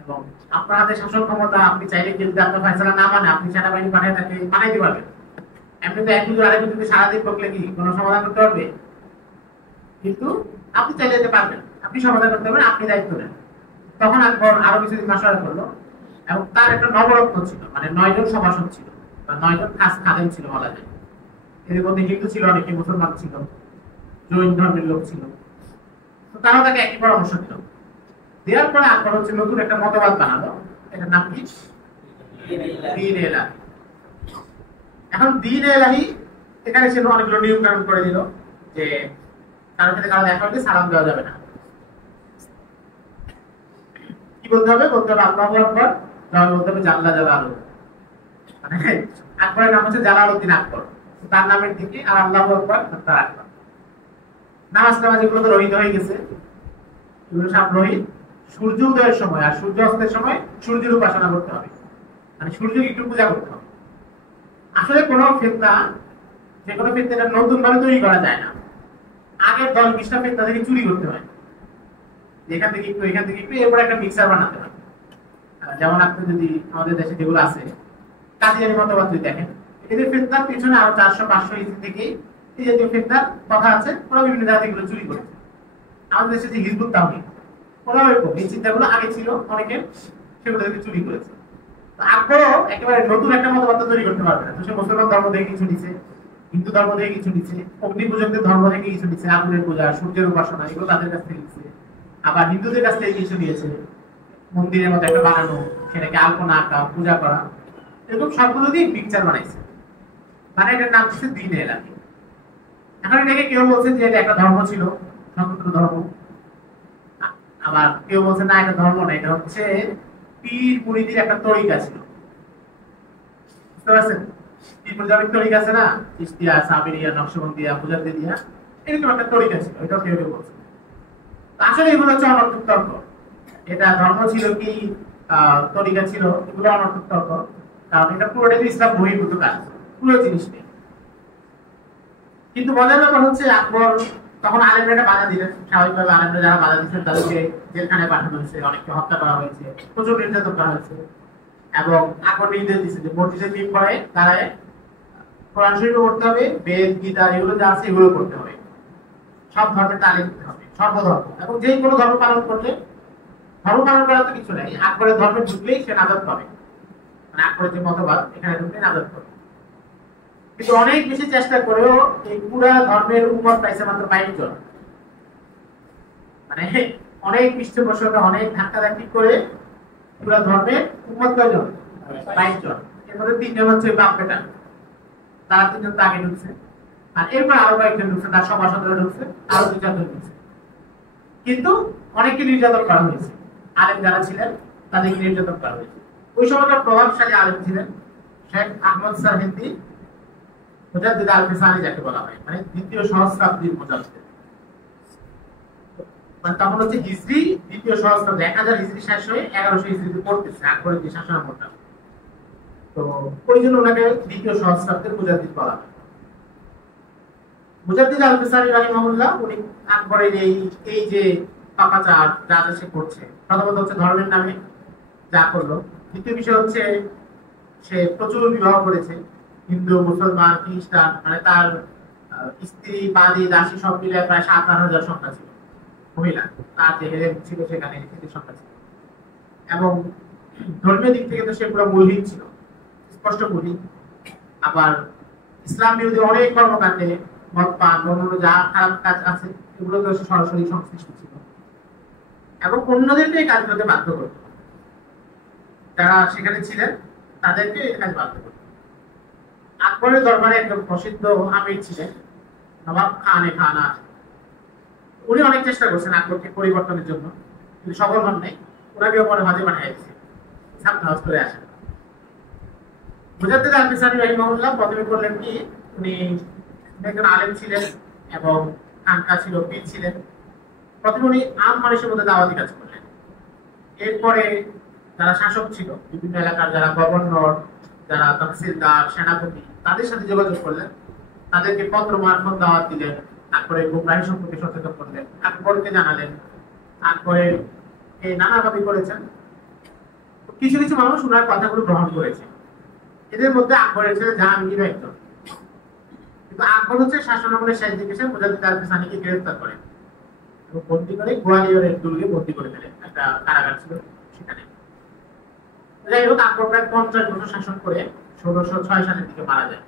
এবং আপনার হাতে শাসন ক্ষমতা, আপনি চাইলে কেউ যদি আপনার ফয়সালা না মানে আপনি সেনাবাহিনী পাঠিয়ে তাকে মানাইতে পারবেন। এমনি তো 1 বছর আরেক বছর সারাদিন বকলে কি কোনো সমাধান করতে পারবে? কিন্তু আপনি চাইলে যেতে পারবেন, আপনি সমাধান করতে পারবেন, আপনি দায়িত্ব নেন। তখন আকবর আরো কিছুদিন মাশওয়ারা করলো, এবং তার একটা নবরত্ন ছিল, মানে 9 জন সভাসদ ছিল বা 9 জন খাস খাদেম ছিল বলা যায়। এদের মধ্যে হিন্দু ছিল, অনেকে মুসলমান ছিল, জৈন ধর্মের লোক ছিল। তো তারাও তাকে একই পরামর্শ দিল। দেওয়ার পরে আকবর হচ্ছে নতুন একটা মতবাদ বানালো, এটার নাম কি? দ্বীন ইলাহি। এখন দ্বীন ইলাহি এখানে সে অনেকগুলো নিয়ম কানুন করে দিল যে কারোর সাথে কারো দেখা হলে সালাম দেওয়া যাবে না। কি বলতে হবে? বলতে হবে আল্লাহু আকবার, তারপর বলতে হবে জাল্লা জালালু। মানে আকবরের নাম হচ্ছে জালালউদ্দিন আকবর, তার নামের দিকে আর আল্লাহু আকবার তার আকবর। নামাজ এগুলো তো রহিত হয়ে গেছে, এগুলো সব রহিত। সূর্য উদয়ের সময় আর সূর্য অস্তের সময় সূর্যের উপাসনা করতে হবে, মানে সূর্যকে একটু পূজা করতে হবে। আসলে কোনো ফিতনা, যে কোনো ফিতনা নতুন ভাবে তৈরি করা যায় না, আগের 10-20টা ফিতনা থেকে চুরি করতে হয়, এখান থেকে একটু এখান থেকে একটু, এরপর একটা মিক্সার বানাতে হয়। যেমন আপনি যদি আমাদের দেশে যেগুলো আছে কাদিয়ানি মতবাদ যদি দেখেন, এদের ফিতনার পিছনে আরো 400-500 ইসি থেকে এই জাতীয় ফিতনার কথা আছে, ওরা বিভিন্ন জায়গা থেকে চুরি করেছে। আমাদের দেশে যে হিজবুত তাওহীদ, ওরা এরকম এই চিন্তাগুলো আগে ছিল অনেকে, সেগুলো থেকে চুরি করেছে। আকবরও একেবারে নতুন একটা মতবাদ তৈরি করতে পারবে না। তো সে মুসলমান ধর্ম থেকে কিছু নিচ্ছে, হিন্দু ধর্ম থেকে কিছু নিচ্ছে, অগ্নি পূজকদের ধর্ম থেকে কিছু নিচ্ছে, আগুনের পূজা, সূর্যের উপাসনা এগুলো তাদের কাছ থেকে নিচ্ছে। আবার হিন্দুদের কাছ থেকে কিছু নিয়েছে, মন্দিরের মতো একটা বানানো, সেটাকে আলপনা আঁকা, পূজা করা, এরকম সবগুলো দিয়ে পিকচার বানাইছে, মানে এটার নাম হচ্ছে দ্বীন ইলাহি। এখন এটাকে কেউ বলছে যে এটা একটা ধর্ম ছিল, স্বতন্ত্র ধর্ম, আবার কেউ বলছে না এটা ধর্ম না, এটা হচ্ছে পীর মুরিদির একটা তরিকা ছিল। বুঝতে পারছেন? পীর মুরিদের অনেক তরিকা আছে না, চিশতিয়া, সাবিরিয়া, নকশবন্দিয়া, মুজাদ্দিদিয়া, এরকম একটা তরিকা ছিল, এটাও কেউ কেউ বলছে। আসলে এগুলো হচ্ছে অনর্থক তর্ক। এটা ধর্ম ছিল কি তরিকা ছিল, এগুলো অনর্থক তর্ক, কারণ এটা পুরোটাই ইসলাম বহির্ভূত কাজ, পুরো জিনিস নেই। কিন্তু মজার ব্যাপার হচ্ছে আকবর তখন আলেমরা বাধা দিলেন। স্বাভাবিকভাবে আলেমরা যারা বাধা দিচ্ছেন তাদেরকে জেলখানায় পাঠানো হয়েছে, অনেককে হত্যা করা হয়েছে, প্রচুর নির্যাতন করা হয়েছে। এবং আকবর নির্দেশ দিচ্ছে যে মসজিদে মিম্বরে দাঁড়ায় কোরআন শরীফ পড়তে হবে, বেদ গীতা এগুলো যা আছে এগুলো পড়তে হবে, সব ধর্মের তালিম দিতে হবে, সর্বধর্ম, এবং যে কোনো ধর্ম পালন করলে, ধর্ম পালন করার তো কিছু নাই, আকবরের ধর্মে ঢুকলেই সে নাজাত পাবে, মানে আকবরের যে মতবাদ এখানে ঢুকলে নাজাত পাবে। কিন্তু অনেক বেশি চেষ্টা করেও এই পুরা ধর্মের উম্মত পাইছে মাত্র 22 জন, মানে অনেক পৃষ্ঠপোষকতা, অনেক ধাক্কাধাক্কি করে পুরা ধর্মের উম্মত কয়জন? 22 জন। এর মধ্যে 3 জন হচ্ছে বাপ বেটা, তারা 3 জন তো আগে ঢুকছে, আর এরপর আরো কয়েকজন ঢুকছে, তার সভাসদরা ঢুকছে, আরো 2-4 জন ঢুকছে। কিন্তু অনেককে নির্যাতন করা হয়েছে, আলেম যারা ছিলেন তাদেরকে নির্যাতন করা হয়েছে। ওই সময়টা প্রভাবশালী আলেম ছিলেন শেখ আহমদ সাহেদি মুজাদ্দিদ আল-ফিসানি, যাকে বলা হয়, মানে দ্বিতীয় সহস্রাব্দীর মুজাদ্দিদ। মানে তখন হচ্ছে হিজরি দ্বিতীয় সহস্রাব্দ, 1000 হিজরি শেষ হয়ে 1100 হিজরিতে পড়তেছে আকবরের যে শাসনামলটা, তো ওই জন্য ওনাকে দ্বিতীয় সহস্রাব্দের মুজাদ্দিদ বলা হয়। মুজাদ্দিদ আল-ফিসানি রাহিমাহুল্লাহ উনি আকবরের এই যে পাপাচার যা যা সে করছে, প্রথমত হচ্ছে ধর্মের নামে যা করলো, দ্বিতীয় বিষয় হচ্ছে সে প্রচুর বিবাহ করেছে, হিন্দু, মুসলমান, খ্রিস্টান, মানে তার স্ত্রী, বাদী, দাসী সব মিলে প্রায় 57,000 সংখ্যা ছিল মহিলা, তার যে হেরেম ছিল সেখানে স্ত্রীর সংখ্যা ছিল। এবং ধর্মীয় দিক থেকে তো সে পুরো মুলহিদ ছিল, স্পষ্ট মুলহিদ। আবার ইসলাম বিরোধী অনেক কর্মকাণ্ডে, মদ পান, অন্যান্য যা খারাপ কাজ আছে এগুলো তো সে সরাসরি সংশ্লিষ্ট ছিল, এবং অন্যদেরকে এই কাজ করতে বাধ্য করত, যারা সেখানে ছিলেন তাদেরকে এই কাজ বাধ্য করত। আকবরের দরবারে একজন প্রসিদ্ধ আমির ছিলেন নবাব খান-এ-খানা, উনি অনেক চেষ্টা করছেন আকবরকে পরিবর্তনের জন্য, কিন্তু সফল হন নাই। ওনাকেও পরে হাজে বানিয়ে দিয়েছে, ছাত্র হাউস করে আসেন। মুজাদ্দিদ আল-ফিসানি রাহিমাহুল্লাহ প্রথমে করলেন কি, উনি একজন আলেম ছিলেন এবং খানকা ছিল, পীর ছিলেন। প্রথমে উনি আম মানুষের মধ্যে দাওয়াতি কাজ করলেন। এরপরে যারা শাসক ছিল, বিভিন্ন এলাকার যারা গভর্নর, যারা তহসিলদার, সেনাপতি, তাদের সাথে যোগাযোগ করলেন, তাদেরকে পত্র মারফত দাওয়াত দিলেন, আকবরের গুমরাহি সম্পর্কে সচেতন করলেন, আকবরকে জানালেন, আকবরের এই নানাভাবে করেছেন। কিছু কিছু মানুষ ওনার কথাগুলো গ্রহণ করেছে, এদের মধ্যে আকবরের ছেলে জাহাঙ্গীর একজন। কিন্তু আকবর হচ্ছে শাসনামলের শেষ দিকে এসে মুজাদ্দিদ আল-ফিসানিকে গ্রেফতার করেন এবং বন্দী করে গোয়ালিয়রের দুর্গে বন্দী করে ফেলেন, একটা কারাগার ছিল সেখানে। যাই হোক, আকবর প্রায় 50 বছর শাসন করে 1606 সালের দিকে মারা যায়।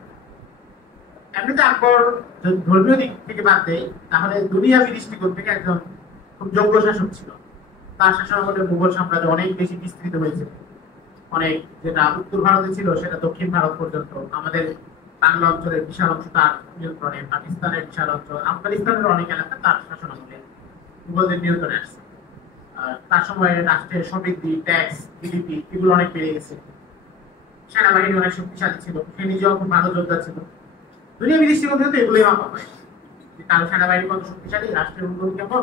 এমনিতে আকবর যদি ধর্মীয় দিক থেকে বাদ দেয়, তাহলে দুনিয়াবি দৃষ্টিকোণ থেকে একজন খুব যোগ্য শাসক ছিল। তার শাসনামলে মুঘল সাম্রাজ্য অনেক বেশি বিস্তৃত হয়েছে, অনেক, যেটা উত্তর ভারতে ছিল সেটা দক্ষিণ ভারত পর্যন্ত, আমাদের বাংলা অঞ্চলের বিশাল অংশ তার নিয়ন্ত্রণে, পাকিস্তানের বিশাল অঞ্চল, আফগানিস্তানের অনেক এলাকা তার শাসনামলে মুঘলদের নিয়ন্ত্রণে আসছে। তার সময় রাষ্ট্রের সমৃদ্ধি, ট্যাক্স, জিডিপি এগুলো অনেক বেড়ে গেছে। সেনাবাহিনী অনেক শক্তিশালী ছিল, সে নিজেও খুব ভালো যোদ্ধা ছিল। দুনিয়াবি দৃষ্টিকোণ থেকে তো এগুলোই মাপা হয়, যে কারো সেনাবাহিনী কত শক্তিশালী, রাষ্ট্রের উন্নতি কেমন,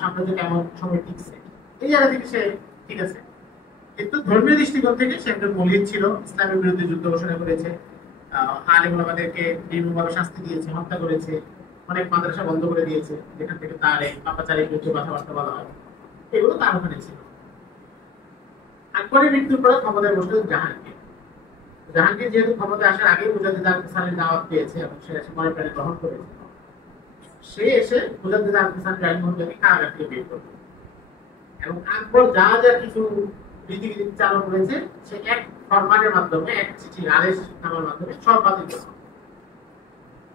সাম্রাজ্য কেমন সময় টিকছে, এই জায়গা থেকে সে ঠিক আছে। কিন্তু ধর্মীয় দৃষ্টিকোণ থেকে সে একজন মুলহিদ ছিল, ইসলামের বিরুদ্ধে যুদ্ধ ঘোষণা করেছে, আলেম ওলামাদেরকে বিভিন্নভাবে শাস্তি দিয়েছে, হত্যা করেছে, অনেক মাদ্রাসা বন্ধ করে দিয়েছে যেখান থেকে তার এই পাপাচারের বিরুদ্ধে কথাবার্তা বলা হয়, এগুলো তার ওখানে ছিল। আকবরের মৃত্যুর পরে ক্ষমতায় বসলেন জাহাঙ্গীর। জাহাঙ্গীর যেহেতু ক্ষমতায় আসার আগে মুজাদ্দিদ আল-ফিসানির দাওয়াত পেয়েছে এবং সে এসে মনে প্রাণে গ্রহণ করেছে, সে এসে মুজাদ্দিদ আল-ফিসানি রাহিমাহুল্লাহকে কারাগার থেকে বের করল এবং আকবর যা যা কিছু রীতিনীতি চালু করেছে সে এক ফরমানের মাধ্যমে, এক চিঠি আদেশ নামার মাধ্যমে সব বাতিল করল।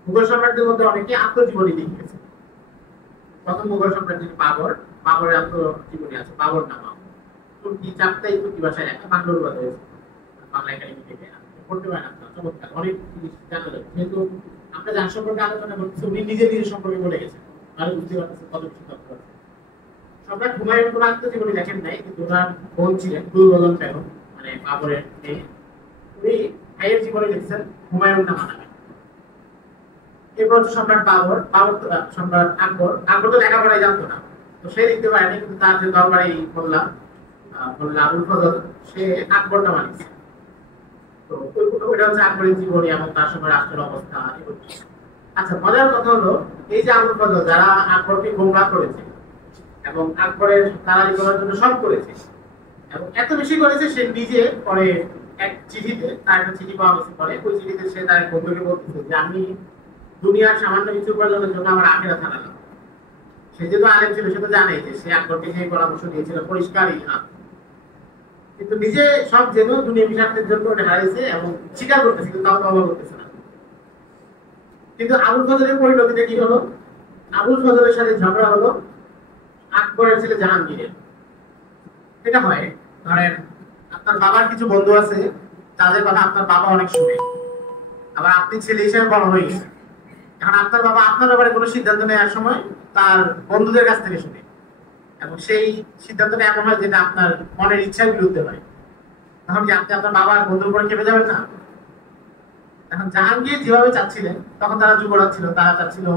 মুঘল সম্রাটদের মধ্যে অনেকে আত্মজীবনী লিখেছে। প্রথম মুঘল সম্রাট যিনি বাবর, বাবরের আত্মজীবনী আছে বাবর নামা, তুর্কি চাপটাই তুর্কি ভাষায় লেখা, বাংলা অনুবাদ হয়েছে বাংলা একাডেমি থেকে, পড়তে পারেন আপনারা, চমৎকার, অনেক জিনিস জানা যাবে। যেহেতু আমরা যার সম্পর্কে আলোচনা করতেছি উনি নিজের সম্পর্কে বলে গেছেন, ভালো বুঝতে পারতেছে কত কিছু তথ্য আছে। সম্রাট হুমায়ুন কোন আত্মজীবনী লেখেন নাই, কিন্তু ওনার বোন ছিলেন দুর্বলন বেগম, মানে বাবরের মেয়ে, উনি ভাইয়ের জীবনে লিখছেন হুমায়ুন নামা নামে। এরপর সম্রাট বাবর, সম্রাট আকবর, আকবর তো লেখাপড়াই জানতো না, তো সে লিখতে পারেনি, কিন্তু তার যে দরবারি মোল্লা আবুল ফজল, সে আকবর নামা লিখছে। তো ওইটা হচ্ছে আকবরের জীবনী এবং তার সময় রাষ্ট্রের অবস্থা। আচ্ছা, মজার কথা হলো এই যে আবুল ফজল যারা আকবরকে গোমরাহ করেছে এবং আকবরের দালালি করার জন্য সব করেছে এবং এত বেশি করেছে সে নিজে পরে এক চিঠিতে, তার একটা চিঠি পাওয়া গেছে পরে, ওই চিঠিতে সে তার এক বন্ধুকে বলতেছে যে আমি দুনিয়ার সামান্য কিছু উপার্জনের জন্য আমার আখেরাত হারালাম। সে যেহেতু আলেম ছিল সে তো জানে যে সে আকবরকে যে পরামর্শ দিয়েছিল পরিষ্কারই না, কিন্তু নিজে সব জেনেও দুনিয়া স্বার্থের জন্য ওটা হারিয়েছে এবং স্বীকার করতেছে, কিন্তু তাও তওবা করতেছে না। কিন্তু আবুল ফজলের পরিণতিটা কি হলো? আবুল ফজলের সাথে ঝগড়া হলো আকবরের ছেলে জাহাঙ্গীরের। এটা হয়, ধরেন আপনার বাবার কিছু বন্ধু আছে তাদের কথা আপনার বাবা অনেক শুনে, আবার আপনি ছেলে হিসেবে বড় হয়ে গেছেন, এখন আপনার বাবা আপনার ব্যাপারে কোনো সিদ্ধান্ত নেওয়ার সময় তার বন্ধুদের কাছ থেকে শুনে, এবং সেই সিদ্ধান্তটা এমন হয় যেটা আপনার মনের ইচ্ছার বিরুদ্ধে হয়, তখন কি আপনি আপনার বাবার বন্ধুর উপরে খেপে যাবেন না? এখন জাহাঙ্গীর যেভাবে চাচ্ছিলেন, তখন তারা যুবরাজ ছিল, তারা চাচ্ছিল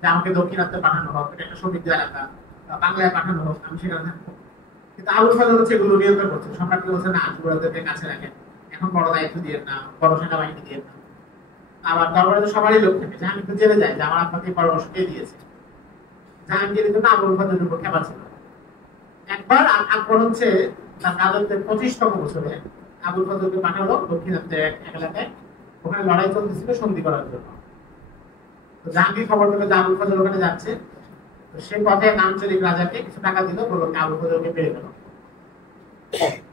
যে আমাকে দক্ষিণাত্যে পাঠানো হোক, এটা একটা সমৃদ্ধ এলাকা, বাংলায় পাঠানো হোক, আমি সেখানে থাকবো। কিন্তু আবুল ফজল হচ্ছে এগুলো নিয়ন্ত্রণ করছে, সম্রাটকে বলছে না, যুবরাজদেরকে কাছে রাখেন, এখন বড় দায়িত্ব দিয়ে না, বড় সেনাবাহিনী দিয়ে না। আবার দরবারে তো সবারই লোক থাকে, জাহাঙ্গীর তো জেনে যায় যে আমার আপনাকে পরামর্শ কে দিয়েছে। জাহাঙ্গীরের জন্য আবুল ফজলের উপর খেপা ছিল। একবার আকবর হচ্ছে তার রাজত্বের 25তম বছরে আবুল ফজলকে পাঠালো দক্ষিণাত্যে এক এলাকায়, ওখানে লড়াই চলতেছিল সন্ধি করার জন্য। তো জাহাঙ্গীর খবর পেল যে আবুল ফজল ওখানে যাচ্ছে, তো সে পথে এক আঞ্চলিক রাজাকে কিছু টাকা দিল, বললো আবুল ফজলকে পেয়ে গেল,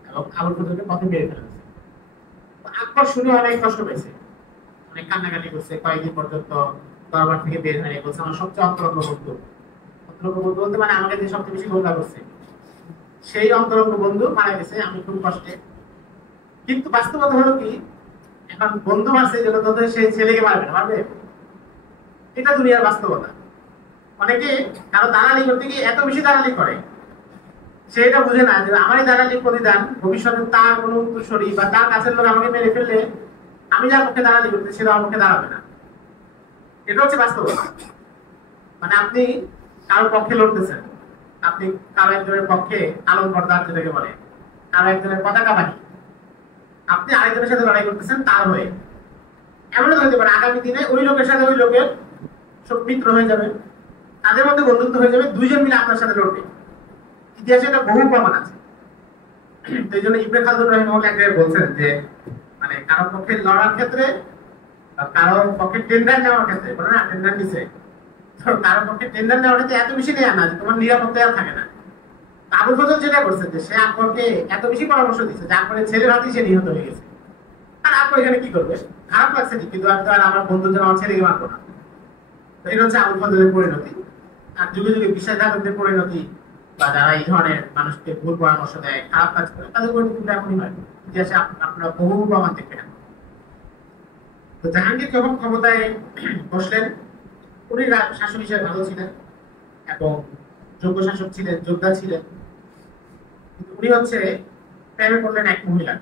এবং আবুল ফজলকে পথে পেয়ে ফেলেছে। আকবর শুনে অনেক কষ্ট পেয়েছে, অনেক কান্নাকাটি করছে, কয়েকদিন পর্যন্ত দরবার থেকে বের হয়ে বলছে আমার সবচেয়ে অন্তরঙ্গ বন্ধু, অন্তরঙ্গ বন্ধু বলতে মানে আমাকে যে সবচেয়ে বেশি গৌরব করছে সেই অন্তরঙ্গ বন্ধু মারা গেছে, আমি খুব কষ্টে। কিন্তু বাস্তবতা হলো কি, এখন বন্ধু মারছে যেটা তোদের সেই ছেলেকে মারবে না, মারবে? এটা দুনিয়ার বাস্তবতা। অনেকে কারো দালালি করতে গিয়ে এত বেশি দালালি করে, সে এটা বুঝে না যে আমার এই দালালির প্রতিদান ভবিষ্যতে তার কোনো উত্তরসূরি বা তার কাছের লোক আমাকে মেরে ফেললে আমি যার পক্ষে দালালি করতে সে আমার পক্ষে দাঁড়াবে না। এটা হচ্ছে বাস্তবতা। মানে আপনি কারোর পক্ষে লড়তেছেন, আপনি কারো একজনের পক্ষে আলম বরদার যেটাকে বলে, কারো একজনের পতাকা বাহী, আপনি আরেকজনের সাথে লড়াই করতেছেন তার হয়ে। এমনও হতে পারে আগামী দিনে ওই লোকের সাথে ওই লোকের সব মিত্র হয়ে যাবে, তাদের মধ্যে বন্ধুত্ব হয়ে যাবে, দুইজন মিলে আপনার সাথে লড়বে। ইতিহাসে এটা বহু প্রমাণ আছে। তো এই জন্য ইবনে খালদুন রাহিমাহুল্লাহ এক জায়গায় বলছেন যে মানে কারো পক্ষে লড়ার ক্ষেত্রে বা কারো পক্ষে টেন্ডার নেওয়ার ক্ষেত্রে, বলে না টেন্ডার নিছে, তো কারো পক্ষে টেন্ডার নেওয়ার ক্ষেত্রে এত বেশি নেওয়া না যে তোমার নিরাপত্তা আর থাকে না। আবুল ফজল যেটা করছে যে সে আকবরকে এত বেশি পরামর্শ দিচ্ছে যে আকবরের ছেলের হাতেই সে নিহত হয়ে গেছে। আর আকবর এখানে কি করবে? খারাপ লাগছে ঠিক, কিন্তু আমি তো আর আমার বন্ধুর জন্য আমার ছেলেকে মারবো না। তো এটা হচ্ছে আবুল ফজলের পরিণতি। আর যুগে যুগে বিশ্বাসঘাতকদের পরিণতি বা যারা এই ধরনের মানুষকে ভুল পরামর্শ দেয়, খারাপ কাজ করে, তাদের পরিণতি এমনই হয়। ইতিহাসে আপনারা বহু প্রমাণ দেখবেন। তো জাহাঙ্গীর যখন ক্ষমতায় বসলেন, উনি শাসক হিসেবে ভালো ছিলেন এবং যোগ্য শাসক ছিলেন, যোদ্ধা ছিলেন। কিন্তু উনি হচ্ছে প্রেমে পড়লেন এক মহিলা।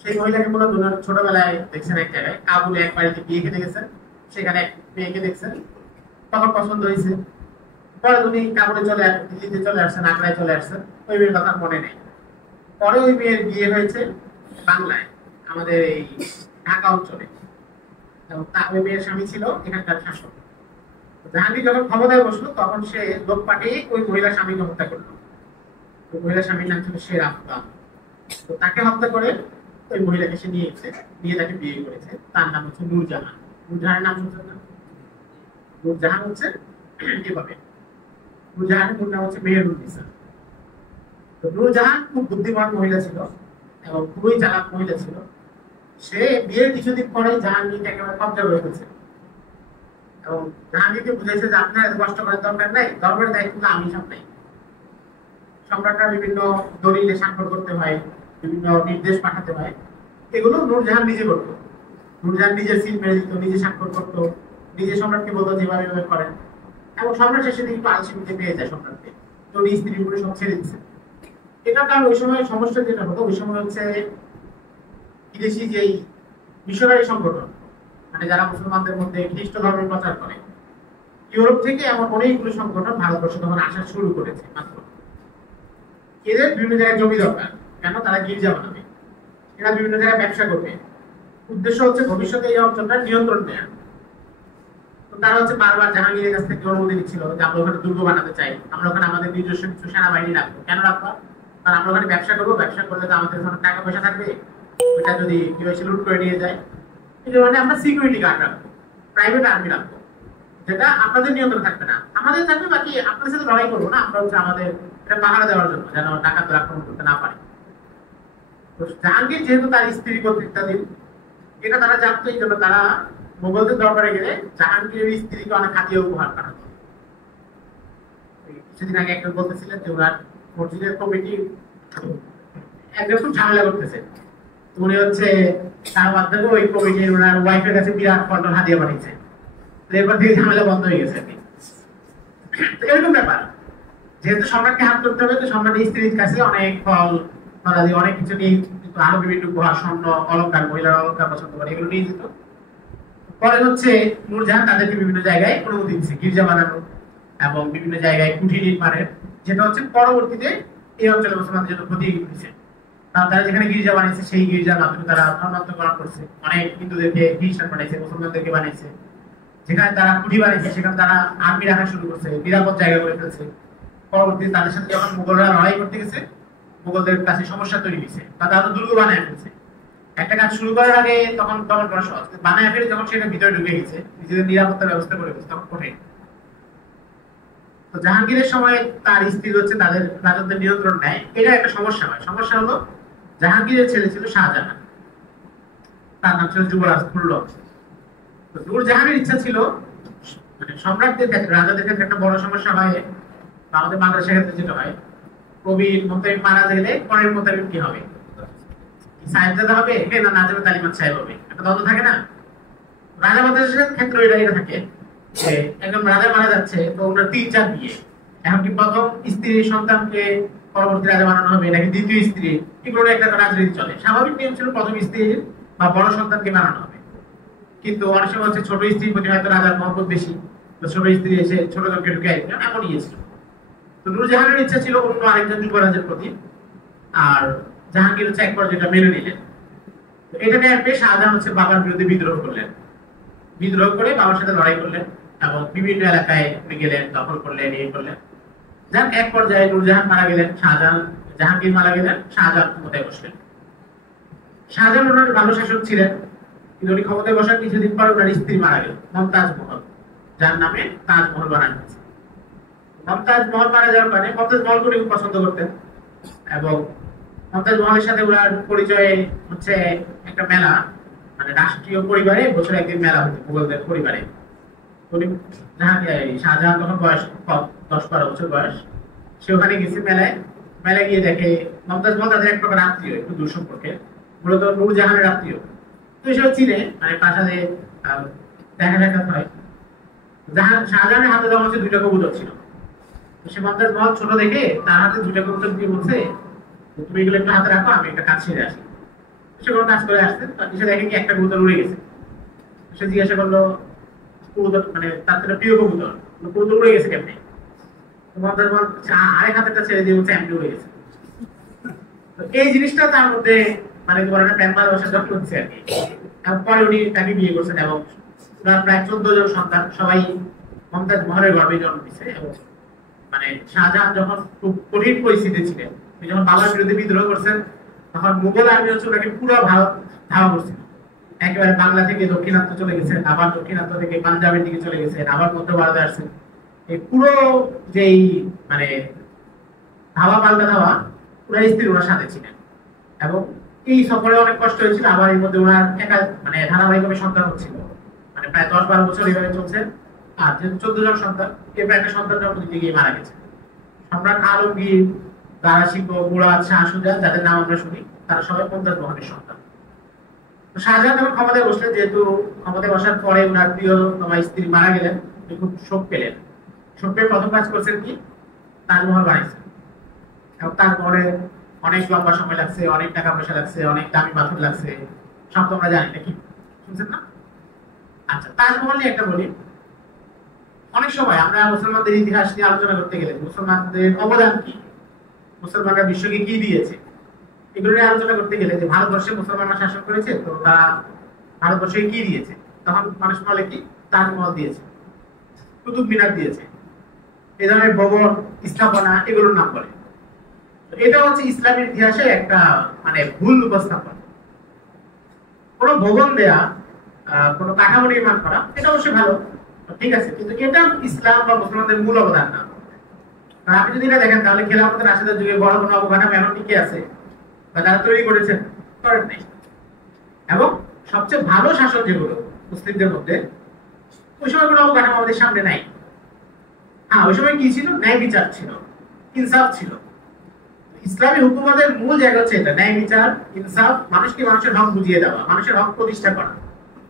সেই মহিলাকে মূলত ছোটবেলায় দেখছেন এক জায়গায়, কাবুলে এক বাড়িতে বিয়ে খেতে গেছেন, সেখানে এক মেয়েকে দেখছেন, তখন পছন্দ হয়েছে। পরে উনি কাবুলে চলে দিল্লিতে চলে আসছেন, আগ্রায় চলে আসছেন, ওই মেয়ের কথা মনে নেই। পরে ওই মেয়ের বিয়ে হয়েছে বাংলায়, আমাদের এই ঢাকা অঞ্চলে, এবং ওই মেয়ের স্বামী ছিল এখানকার শাসক। জাহাঙ্গীর যখন ক্ষমতায় বসলো তখন সে লোক পাঠিয়ে ওই মহিলার স্বামীকে হত্যা করলো। ওই মহিলার স্বামীর নাম ছিল শের আফগান। তো তাকে হত্যা করে ওই মহিলাকে সে নিয়ে এসেছে, নিয়ে তাকে বিয়ে করেছে। তার নাম হচ্ছে নূরজাহান। নূরজাহানের নাম শুনছেন না? নূরজাহান হচ্ছে এভাবে, নূরজাহানের মূল নাম হচ্ছে মেহেরুন্নিসা। তো নূরজাহান খুব বুদ্ধিমান মহিলা ছিল এবং খুবই চালাক মহিলা ছিল। সে বিয়ের কিছুদিন পরে জাহাঙ্গীরকে একেবারে কবজা করে ফেলছে এবং জাহাঙ্গীরকে বুঝেছে যে আপনার এত কষ্ট করার দরকার নাই, দরবারের দায়িত্ব আমি সামলাই। সম্রাটরা বিভিন্ন দলিলে স্বাক্ষর করতে হয়, বিভিন্ন নির্দেশ পাঠাতে হয়, এগুলো নূরজাহান নিজে করতো। নূরজাহান নিজের সিল মেরে দিত, নিজে স্বাক্ষর করতো, নিজে সম্রাটকে বলতো যেভাবে এভাবে করেন। এবং সম্রাট শেষে দিকে একটু আলসিমিতে পেয়ে যায় সম্রাটকে, তো উনি স্ত্রী করে সব ছেড়ে দিচ্ছে। এটা কারণ ওই সময় সমস্যা যেটা হতো, ওই সময় হচ্ছে বিদেশি যেই মিশনারি সংগঠন, মানে যারা মুসলমানদের মধ্যে খ্রিস্ট ধর্মের প্রচার করে, ইউরোপ থেকে এমন অনেকগুলো সংগঠন ভারতবর্ষে তখন আসা শুরু করেছে মাত্র। এদের বিভিন্ন জায়গায় জমি দরকার, কেন? তারা গির্জা বানাবে, এরা বিভিন্ন জায়গায় ব্যবসা করবে। উদ্দেশ্য হচ্ছে ভবিষ্যতে এই অঞ্চলটা নিয়ন্ত্রণ নেওয়া। তো তারা হচ্ছে বারবার জাহাঙ্গীরের কাছ থেকে অনুমতি নিচ্ছিল যে আমরা ওখানে দুর্গ বানাতে চাই, আমরা ওখানে আমাদের নিজস্ব কিছু সেনাবাহিনী রাখবো। কেন রাখবো? আর আমরা ওখানে ব্যবসা করবো, ব্যবসা করলে তো আমাদের ওখানে টাকা পয়সা থাকবে, ওইটা যদি কেউ এসে লুট করে নিয়ে যায়, এই জন্য আমরা সিকিউরিটি গার্ড রাখবো, প্রাইভেট আর্মি রাখবো, যেটা আপনাদের নিয়ন্ত্রণ থাকবে না, আমাদের থাকবে, বাকি আপনাদের সাথে লড়াই করবো না, আমরা হচ্ছে আমাদের এটা পাহারা দেওয়ার জন্য, যেন ডাকাত আক্রমণ করতে না পারে। তো জাহাঙ্গীর যেহেতু তার স্ত্রী কর্তৃত্বাধীন, এটা তারা জানতো, এই জন্য তারা মোগলদের দরবারে গেলে জাহাঙ্গীরের স্ত্রীকে অনেক হাতিয়ে উপহার পাঠাতো। কিছুদিন আগে একজন বলতেছিলেন যে ওনার মসজিদের কমিটি একজন খুব ঝামেলা করতেছে, উনি হচ্ছে তার মাধ্যমে ওই কমিটির ওনার ওয়াইফের কাছে বিরাট পন্টন হাতিয়ে পাঠিয়েছে, এরপর থেকে ঝামেলা বন্ধ হয়ে গেছে। এরকম ব্যাপার, যেহেতু সম্রাটকে হাত করতে হবে, তো সম্রাটের স্ত্রীর কাছে অনেক ফল ফলাদি অনেক কিছু নিয়ে, আরো বিভিন্ন উপহার, স্বর্ণ অলঙ্কার, মহিলার অলঙ্কার পছন্দ করে, এগুলো নিয়ে যেত। পরে হচ্ছে নূরজাহান তাদেরকে বিভিন্ন জায়গায় অনুমতি দিচ্ছে গির্জা বানানো এবং বিভিন্ন জায়গায় কুঠি নির্মাণের, যেটা হচ্ছে পরবর্তীতে এই অঞ্চলে মুসলমানদের জন্য ক্ষতি হয়েছে। কারণ তারা যেখানে গির্জা বানিয়েছে সেই গির্জার মাধ্যমে তারা ধর্মান্তকরণ করছে, অনেক হিন্দুদেরকে খ্রিস্টান বানাইছে, মুসলমানদেরকে বানাইছে। যেখানে তারা কুঠি বানিয়েছে সেখানে তারা আর্মি রাখা শুরু করছে, নিরাপদ জায়গা করে ফেলছে। পরবর্তীতে তাদের সাথে যখন মুঘলরা লড়াই করতে গেছে, মুঘলদের কাছে সমস্যা তৈরি হয়েছে, তারা দুর্গ বানায় ফেলছে। একটা কাজ শুরু করার আগে তখন দমন করা সহজ, বানায় ফেলে যখন সেটা ভিতরে ঢুকে গেছে, নিজেদের নিরাপত্তার ব্যবস্থা করে গেছে, তখন কঠিন। তো জাহাঙ্গীরের সময় তার স্ত্রী হচ্ছে তাদের রাজত্বের নিয়ন্ত্রণ নেয়, এটা একটা সমস্যা হয়। সমস্যা হলো জাহাঙ্গীরের ছেলে ছিল শাহজাহান, তার নাম ছিল যুবরাজ খুররম। তো নূরজাহানের ইচ্ছা ছিল, মানে সম্রাটদের ক্ষেত্রে, রাজাদের ক্ষেত্রে একটা বড় সমস্যা হয়, বা আমাদের বাংলাদেশের ক্ষেত্রে যেটা হয়, কবির মোতাবিক মারা গেলে পরের মোতাবিক কি হবে, সাহেবজাদা হবে না নাজেবে তালিমাত সাহেব হবে, একটা দ্বন্দ্ব থাকে না। রাজা বাদশাহের ক্ষেত্রে এটা থাকে যে একজন রাজা মারা যাচ্ছে, তো ওনার 3-4 বিয়ে, এখন কি প্রথম স্ত্রী সন্তানকে পরবর্তী রাজা বানানো হবে নাকি দ্বিতীয় স্ত্রী, এগুলো একটা রাজনীতি চলে। স্বাভাবিক নিয়ম ছিল প্রথম স্ত্রী বা বড় সন্তানকে বানানো হবে, কিন্তু অনেক সময় হচ্ছে ছোট স্ত্রীর প্রতি হয়তো রাজার মহব্বত বেশি, তো ছোট স্ত্রী এসে ছোট জনকে ঢুকে এমন ইয়েছিল। তো নূরজাহানের ইচ্ছা ছিল অন্য আরেকজন যুবরাজের প্রতি, আর জাহাঙ্গীর হচ্ছে একবার যেটা মেনে নিলেন। এটা নেওয়ার পেয়ে শাহজাহান হচ্ছে বাবার বিরুদ্ধে বিদ্রোহ করলেন, বিদ্রোহ করে বাবার সাথে লড়াই করলেন এবং বিভিন্ন এলাকায় গেলেন, দখল করলেন, ইয়ে করলেন। যাক এক পর্যায়ে নূরজাহান মারা গেলেন, জাহাঙ্গীর মারা গেলেন, শাহজাহান ক্ষমতায় বসলেন। শাহজাহান ওনার ভালো শাসক ছিলেন, কিন্তু উনি ক্ষমতায় বসার কিছুদিন পর ওনার স্ত্রী মারা গেল, মমতাজ মহল, যার নামে তাজমহল বানানো হয়েছে। মমতাজ মহল মারা যাওয়ার কারণে মমতাজ মহলকে উনি খুব পছন্দ করতেন, এবং মমতাজ মহলের সাথে ওনার পরিচয়ে হচ্ছে একটা মেলা, মানে রাষ্ট্রীয় পরিবারে বছরে একদিন মেলা হতো মুঘলদের পরিবারে। উনি শাহজাহান তখন বয়স 10-12 বছর বয়স, সে ওখানে গেছে মেলায়। মেলায় গিয়ে দেখে মমতাজ মহল তাদের এক প্রকার আত্মীয়, একটু দূর সম্পর্কে, মূলত নূরজাহানের আত্মীয়। তো এসব চিনে, মানে প্রাসাদে দেখা সাক্ষাৎ হয়। শাহজাহানের হাতে তখন হচ্ছে 2টা কবুতর ছিল। সে মমতাজ মহল ছোট দেখে তার হাতে 2টা কবুতর দিয়ে বলছে, তুমি এগুলো একটু হাতে রাখো, আমি একটা কাজ সেরে আসি। সে কোনো কাজ করে আসছে, এসে দেখে কি একটা কবুতর উড়ে গেছে। সে জিজ্ঞাসা করলো কবুতর, মানে তার থেকে প্রিয় কবুতর, কবুতর উড়ে গেছে কেমনি? মমতাজ মহল আরেক হাতেরটা ছেড়ে দিয়ে বলছে এমনি উড়ে গেছে। তো এই জিনিসটা তার মধ্যে মানে তোমার একটা প্যান ভালোবাসা যখন হচ্ছে আর কি। পরে উনি তাকে বিয়ে করছেন এবং ওনার প্রায় 14 জন সন্তান, সবাই মমতাজ মহলের গর্বে জন্ম দিচ্ছে। এবং মানে শাহজাহান যখন খুব কঠিন পরিস্থিতি ছিলেন, যখন বাবার বিরুদ্ধে বিদ্রোহ করছেন, তখন মুঘল আর্মি হচ্ছে ওনাকে পুরো ভারত ধাওয়া করছিল। একেবারে বাংলা থেকে দক্ষিণাত্য চলে গেছেন, আবার দক্ষিণাত্য থেকে পাঞ্জাবের দিকে চলে গেছেন, আবার মধ্য ভারতে আসছেন। এই পুরো যেই মানে ধাওয়া পাল্টা ধাওয়া, ওনার স্ত্রী ওনার সাথে ছিলেন। এবং এই সফরে অনেক কষ্ট হয়েছিল। আবার এর মধ্যে ওনার একা মানে ধারাবাহিকভাবে সন্তান হচ্ছিল, মানে প্রায় 10-12 বছর এইভাবে চলছে। আর যে 14 জন সন্তান, এরপর একটা সন্তান জন্ম দিতে গিয়ে মারা গেছে। সম্রাট আলমগীর, দারা শিকো, মুরাদ, শাহ সুজা, যাদের নাম আমরা শুনি, তারা সবাই মমতাজ মহলের সন্তান। তো শাহজাহান যখন ক্ষমতায় বসলেন, যেহেতু ক্ষমতায় বসার পরে ওনার প্রিয় তোমার স্ত্রী মারা গেলেন, উনি খুব শোক পেলেন। শোক পেয়ে প্রথম কাজ করছেন কি, তাজমহল বানাইছেন। এবং তারপরে অনেক লম্বা সময় লাগছে, অনেক টাকা পয়সা লাগছে, অনেক দামি পাথর লাগছে, সব তোমরা জানি নাকি, শুনছেন না? আচ্ছা, তাজমহল নিয়ে একটা বলি। অনেক সময় আমরা মুসলমানদের ইতিহাস নিয়ে আলোচনা করতে গেলে মুসলমানদের অবদান কি, মুসলমানরা বিশ্বকে কি দিয়েছে, এগুলো নিয়ে আলোচনা করতে গেলে যে ভারতবর্ষে মুসলমানরা শাসন করেছে, তো তারা ভারতবর্ষে কি দিয়েছে, তখন মানুষ বলে কি তাজমহল দিয়েছে, কুতুব মিনার দিয়েছে, এই ধরনের ভবন স্থাপনা, এগুলোর নাম বলে। এটা হচ্ছে ইসলামের ইতিহাসে একটা মানে ভুল উপস্থাপন। কোন ভবন দেয়া, কোন কাঠামো নির্মাণ করা, এটা অবশ্যই ভালো, ঠিক আছে, কিন্তু এটা ইসলাম বা মুসলমানদের মূল অবদান না। আর আপনি যদি এটা দেখেন তাহলে খেলাফতের রাশেদের যুগে বড় কোনো অবকাঠামো এমন টিকে আছে বা যারা তৈরি করেছেন করেন নাই। এবং সবচেয়ে ভালো শাসন যেগুলো মুসলিমদের মধ্যে, ওই সময় কোনো অবকাঠামো আমাদের সামনে নাই। হ্যাঁ, ওই সময় কি ছিল? ন্যায় বিচার ছিল, ইনসাফ ছিল। ইসলামী হুকুমতের মূল জায়গা হচ্ছে এটা, ন্যায় বিচার, ইনসাফ, মানুষকে মানুষের হক বুঝিয়ে দেওয়া, মানুষের হক প্রতিষ্ঠা করা।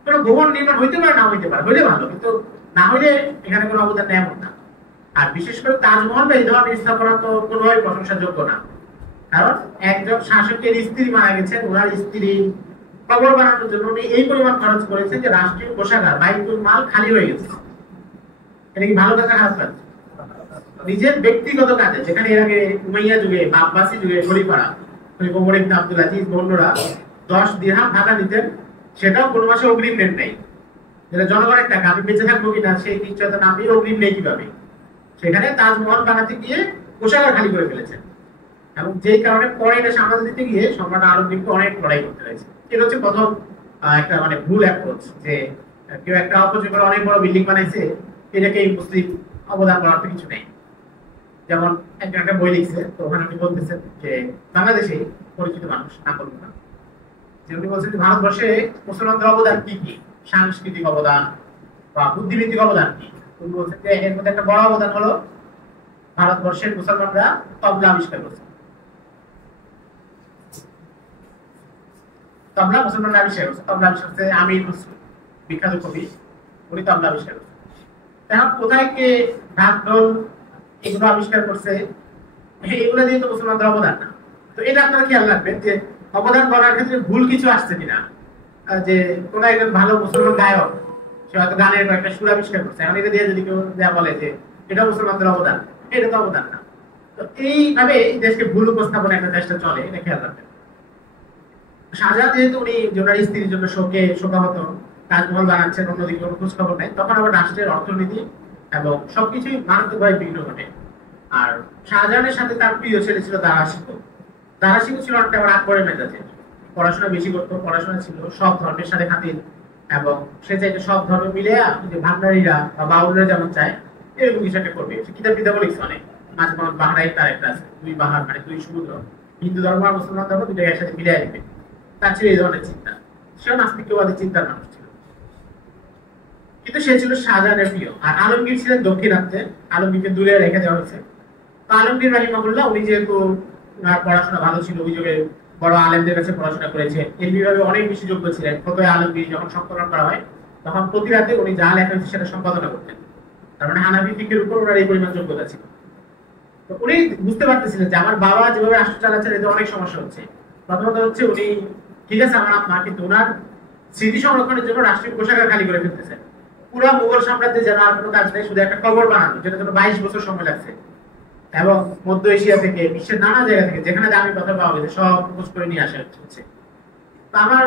কোনো ভবন নির্মাণ হইতে পারে, না হইতে পারে, হইলে ভালো, কিন্তু না হইলে এখানে কোনো অবদান নেই এমন না। আর বিশেষ করে তাজমহল বা এই ধরনের স্থাপনা তো কোনোভাবে প্রশংসাযোগ্য না। কারণ একজন শাসকের স্ত্রী মারা গেছে, ওনার স্ত্রী কবর বানানোর জন্য উনি এই পরিমাণ খরচ করেছেন যে রাষ্ট্রীয় কোষাগার বাইতুল মাল খালি হয়ে গেছে। এটা কি ভালো কাজ, খারাপ কাজ? নিজের ব্যক্তিগত কাজে, যেখানে এর আগে উমাইয়া যুগে, আব্বাসী যুগে খলিফারা, খলিফা ওমর ইবনে আব্দুল আজিজ অন্যরা 10 দিরহাম ভাড়া দিতেন, সেটাও কোনো মাসে অগ্রিম নেন নাই। যেটা জনগণের টাকা, আমি বেঁচে থাকবো কিনা সেই নিশ্চয়তা না পেয়ে অগ্রিম নেই কিভাবে? সেখানে তাজমহল বানাতে গিয়ে কোষাগার খালি করে ফেলেছেন, এবং যেই কারণে পরে এটা সামাল দিতে গিয়ে সম্রাট আলমগীরকে অনেক লড়াই করতে হয়েছে। এটা হচ্ছে প্রথম একটা মানে ভুল অ্যাপ্রোচ, যে কেউ একটা অপচয় করে অনেক বড় বিল্ডিং বানাইছে, এটাকে মুসলিম অবদান করার তো কিছু নেই। যেমন একজন একটা বই লিখছে, তো ওখানে উনি বলতেছেন যে বাংলাদেশে পরিচিত মানুষ, না বলবো না, যে উনি বলছেন যে ভারতবর্ষে মুসলমানদের অবদান কি কি, সাংস্কৃতিক অবদান বা বুদ্ধিবৃত্তিক অবদান কি। উনি বলছেন যে এর মধ্যে একটা বড় অবদান হলো ভারতবর্ষের মুসলমানরা তবলা আবিষ্কার করছে। তবলা মুসলমানরা আবিষ্কার করছে, তবলা আবিষ্কার করছে আমির খুসরো, বিখ্যাত কবি, উনি তবলা আবিষ্কার করছে। এখন কোথায় কে ঢাক ঢোল এগুলো আবিষ্কার করছে, এগুলো দিয়ে তো মুসলমানদের অবদান না। তো এটা আপনারা খেয়াল রাখবেন যে অবদান করার ক্ষেত্রে ভুল কিছু আসছে কিনা। যে কোন একজন ভালো মুসলমান গায়ক, সে হয়তো গানের একটা সুর আবিষ্কার করছে, এখন এটা দিয়ে যদি কেউ বলে যে এটা মুসলমানদের অবদান, এটা তো অবদান না। তো এইভাবে দেশকে ভুল উপস্থাপনের একটা চেষ্টা চলে, এটা খেয়াল রাখবেন। শাহজাহান যেহেতু উনি ওনার স্ত্রীর জন্য শোকাহত, তাজমহল বানাচ্ছেন, অন্যদিকে কোনো খোঁজ খবর নেই, তখন আবার রাষ্ট্রের অর্থনীতি এবং সবকিছুই মারাত্মকভাবে বিঘ্ন ঘটে। আর শাহজাহানের সাথে তার প্রিয় ছেলে ছিল দারা শিখো। দারা শিখো ছিল অনেকটা আমার আকবরের মেজাজে, পড়াশোনা বেশি করতো, পড়াশোনা ছিল, সব ধর্মের সাথে খাতির, এবং সে চাইতে সব ধর্ম মিলে যে ভান্ডারীরা বা বাউলরা যেমন চায় এরকম কিছু একটা করবে। কিতাব কিতাব লিখছে অনেক, মাঝে মাঝে বাহারাই তার একটা আছে, দুই বাহার মানে দুই সমুদ্র, হিন্দু ধর্ম আর মুসলমান ধর্ম দুইটাকে একসাথে মিলিয়ে দিবে, তার ছিল এই ধরনের চিন্তা। সেও নাস্তিকবাদী চিন্তার মানুষ ছিল, কিন্তু সে ছিল শাহজাহানের প্রিয়। আর আলমগীর ছিলেন দক্ষিণাঞ্চে, আলমগীরকে দূরে রেখে দেওয়া হয়েছে। তো আলমগীর রাহিমাহুল্লাহ উনি যেহেতু পড়াশোনা ভালো ছিল, অভিযোগে বড় আলেমদের কাছে পড়াশোনা করেছে, এর বিভাগে অনেক বেশি যোগ্য ছিলেন। ফতোয়া আলমগীর যখন সংকলন করা হয় তখন প্রতি রাতে উনি যা লেখা হয়েছে সেটা সম্পাদনা করতেন। তার মানে হানাফি ফিকহের উপর ওনার এই পরিমাণ যোগ্যতা ছিল। তো উনি বুঝতে পারতেছিলেন যে আমার বাবা যেভাবে রাষ্ট্র চালাচ্ছেন এতে অনেক সমস্যা হচ্ছে। প্রথমত হচ্ছে উনি, ঠিক আছে আমার মা, কিন্তু ওনার স্মৃতি সংরক্ষণের জন্য রাষ্ট্রীয় কোষাগার খালি করে ফেলতেছেন। পুরো মুঘল সাম্রাজ্যে যেন আর কোনো কাজ নেই, শুধু একটা কবর বানানো, যেটার জন্য 22 বছর সময় লাগছে। এবং মধ্য এশিয়া থেকে, বিশ্বের নানা জায়গা থেকে যেখানে দামি পাথর পাওয়া গেছে সব খোঁজ করে নিয়ে আসা হচ্ছে। তো আমার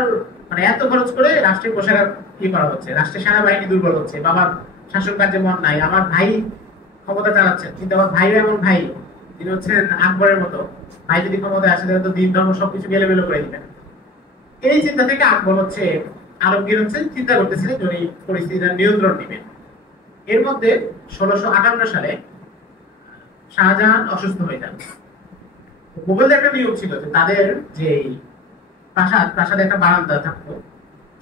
মানে এত খরচ করে রাষ্ট্রীয় কোষাগার কি করা হচ্ছে, রাষ্ট্রের সেনাবাহিনী দুর্বল হচ্ছে, বাবার শাসন কার্যে মন নাই, আমার ভাই ক্ষমতা চালাচ্ছেন, কিন্তু আমার ভাইও এমন ভাই যিনি হচ্ছেন আকবরের মতো, ভাই যদি ক্ষমতায় আসে তাহলে তো দিন ধর্ম সবকিছু গেলেবেলে করে দিবেন। এই চিন্তা থেকে আকবর হচ্ছে, আলমগীর হচ্ছে চিন্তা করতেছিলেন উনি পরিস্থিতিটা নিয়ন্ত্রণ নেবেন। এর মধ্যে 1658 সালে শাহজাহান অসুস্থ হয়ে যান। মুঘলদের একটা নিয়ম ছিল যে তাদের যে প্রাসাদে একটা বারান্দা থাকতো,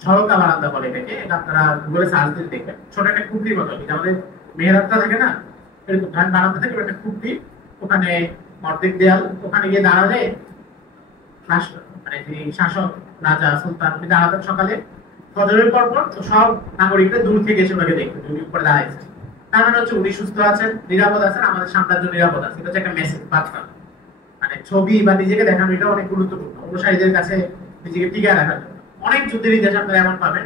ঝরকা বারান্দা বলে এটাকে, এটা আপনারা গুগলে সার্চ দিয়ে দেখবেন। ছোট একটা খুপড়ির মতো, আমাদের মেহরাবটা থাকে না, এরকম বারান্দা থেকে একটা খুপড়ি, ওখানে অর্ধেক দেয়াল, ওখানে গিয়ে দাঁড়ালে মানে যে শাসক রাজা সুলতান উনি দাঁড়াতেন সকালে ফজরের পর পর, তো সব নাগরিকরা দূর থেকে এসে ওনাকে দেখতেন উনি উপরে দাঁড়াইছেন। তার মানে হচ্ছে উনি সুস্থ আছেন, নিরাপদ আছেন, আমাদের সাম্রাজ্য নিরাপদ আছে। এটা হচ্ছে একটা মেসেজ, বার্তা। মানে ছবি বা নিজেকে দেখানো এটা অনেক গুরুত্বপূর্ণ অনুসারীদের কাছে নিজেকে টিকায় রাখার জন্য। অনেক যুদ্ধের ইতিহাসে আপনারা এমন পাবেন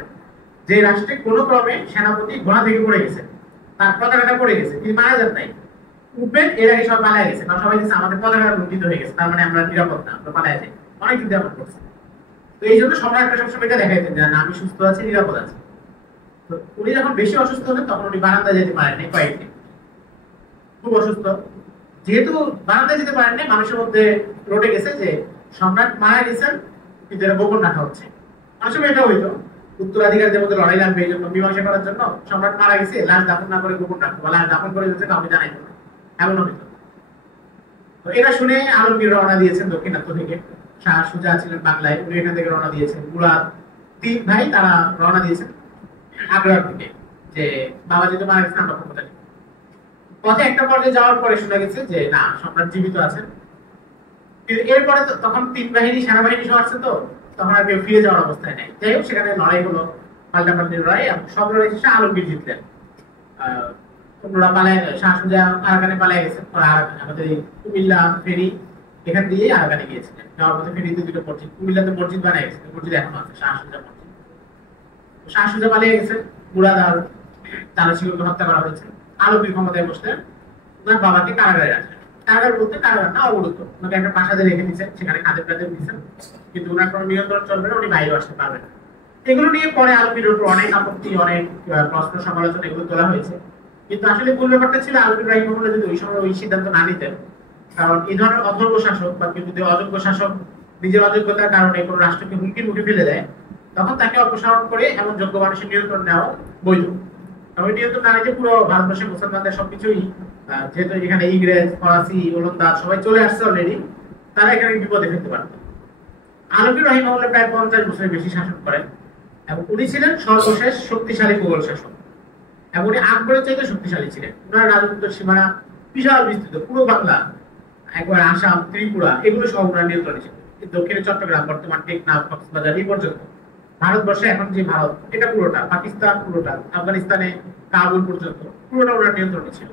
যে রাষ্ট্রে কোনো ক্রমে সেনাপতি ঘোড়া থেকে পড়ে গেছে, তার পতাকাটা পড়ে গেছে, তিনি মারা যান নাই, উঠবেন এর আগে সব পালায় গেছে, কারণ সবাই দিচ্ছে আমাদের পতাকা লুণ্ঠিত হয়ে গেছে, তার মানে আমরা নিরাপদ না, আমরা পালায় যাই। অনেক যুদ্ধে এমন করছে। তো এই জন্য সম্রাটটা সবসময় এটা দেখাইতেন যে আমি সুস্থ আছি, নিরাপদ আছি। তো উনি যখন বেশি অসুস্থ হলেন তখন উনি বারান্দা যেতে পারেননি কয়েকদিন, খুব অসুস্থ। যেহেতু বারান্দায় যেতে পারেন না, মানুষের মধ্যে রটে গেছে যে সম্রাট মারা গেছেন, কিন্তু এটা গোপন রাখা হচ্ছে। অনেক সময় এটা হইতো উত্তরাধিকারীদের মধ্যে লড়াই লাগবে, এই জন্য মীমাংসা করার জন্য সম্রাট মারা গেছে, লাশ দাফন না করে গোপন রাখবো, বা লাশ দাফন করে গেছে কাউকে জানাইতো না, এমনও হইতো। তো এটা শুনে আলমগীর রওনা দিয়েছেন দক্ষিণাত্য থেকে। শাহ সুজা ছিলেন বাংলায়, উনি এখান থেকে রওনা দিয়েছেন। মুরাদ, তিন ভাই তারা রওনা দিয়েছেন আগ্রার দিকে, যে বাবাজি তো মারা গেছেন, আমরা ক্ষমতা নিই। পথে একটা পর্যায়ে যাওয়ার পরে শোনা গেছে যে না, সম্রাট জীবিত আছেন। কিন্তু এরপরে তখন তিন বাহিনী, সেনাবাহিনী সহ আসছে, তো তখন আর কেউ ফিরে যাওয়ার অবস্থায় নেই। যাই হোক, সেখানে লড়াই হলো, পাল্টাপাল্টি লড়াই, এবং সব লড়াই শেষে আলমগীর জিতলেন। অন্যরা পালায়, শাহ সুজা আরাকানে পালায় গেছেন। আমাদের এই কুমিল্লা ফেরি এখান দিয়ে আরাকানে গিয়েছিলেন। যাওয়ার পথে ফেরিতে দুটো মসজিদ, কুমিল্লাতে মসজিদ বানায় গেছে, মসজিদ এখনো আছে, শাহ সুজা মসজিদ। শাহ সুজা পালিয়ে গেছে, মুরাদ আর তারাশিগুলোকে হত্যা করা হয়েছে। আলমগীর ক্ষমতায় বসলেন, ওনার বাবাকে কারাগারে রাখলেন। কারাগার বলতে কারাগার না, অবরুদ্ধ। ওনাকে একটা প্রাসাদে রেখে দিচ্ছেন, সেখানে খাদ্য প্রাদ্য দিচ্ছেন, কিন্তু ওনার কোনো নিয়ন্ত্রণ চলবে না, উনি বাইরেও আসতে পারবেন না। এগুলো নিয়ে পরে আলমগীরের উপর অনেক আপত্তি, অনেক প্রশ্ন সমালোচনা এগুলো তোলা হয়েছে। কিন্তু আসলে মূল ব্যাপারটা ছিল আলমগীর রাহিমাহুল্লাহ যদি ওই সময় ওই সিদ্ধান্ত না নিতেন, কারণ এই ধরনের অযোগ্য শাসক বা কেউ যদি অযোগ্য শাসক নিজের অযোগ্যতার কারণে কোনো রাষ্ট্রকে হুমকির মুখে ফেলে দেয়, তখন তাকে অপসারণ করে এমন যোগ্য মানুষের নিয়ন্ত্রণ নেওয়া বৈধ। তবে নিয়ন্ত্রণ না নিতে পুরো ভারতবর্ষের মুসলমানদের সবকিছুই, যেহেতু এখানে ইংরেজ, ফরাসি, ওলন্দাজ সবাই চলে আসছে অলরেডি, তারা এখানে বিপদে ফেলতে পারত। আলমগীর রাহিমাহুল্লাহ প্রায় 50 বছরের বেশি শাসন করেন, এবং উনি ছিলেন সর্বশেষ শক্তিশালী মুঘল শাসক, এবং উনি আকবরের চাইতে শক্তিশালী ছিলেন। ওনার রাজত্বের সীমানা বিশাল বিস্তৃত, পুরো বাংলা, একবার আসাম, ত্রিপুরা, এগুলো সব ওনার নিয়ন্ত্রণে ছিল। দক্ষিণে চট্টগ্রাম, বর্তমান টেকনাফ, কক্সবাজার, এই পর্যন্ত ভারতবর্ষে এখন যে ভারত, এটা পুরোটা, পাকিস্তান পুরোটা, আফগানিস্তানে কাবুল পর্যন্ত পুরোটা ওনার নিয়ন্ত্রণে ছিল।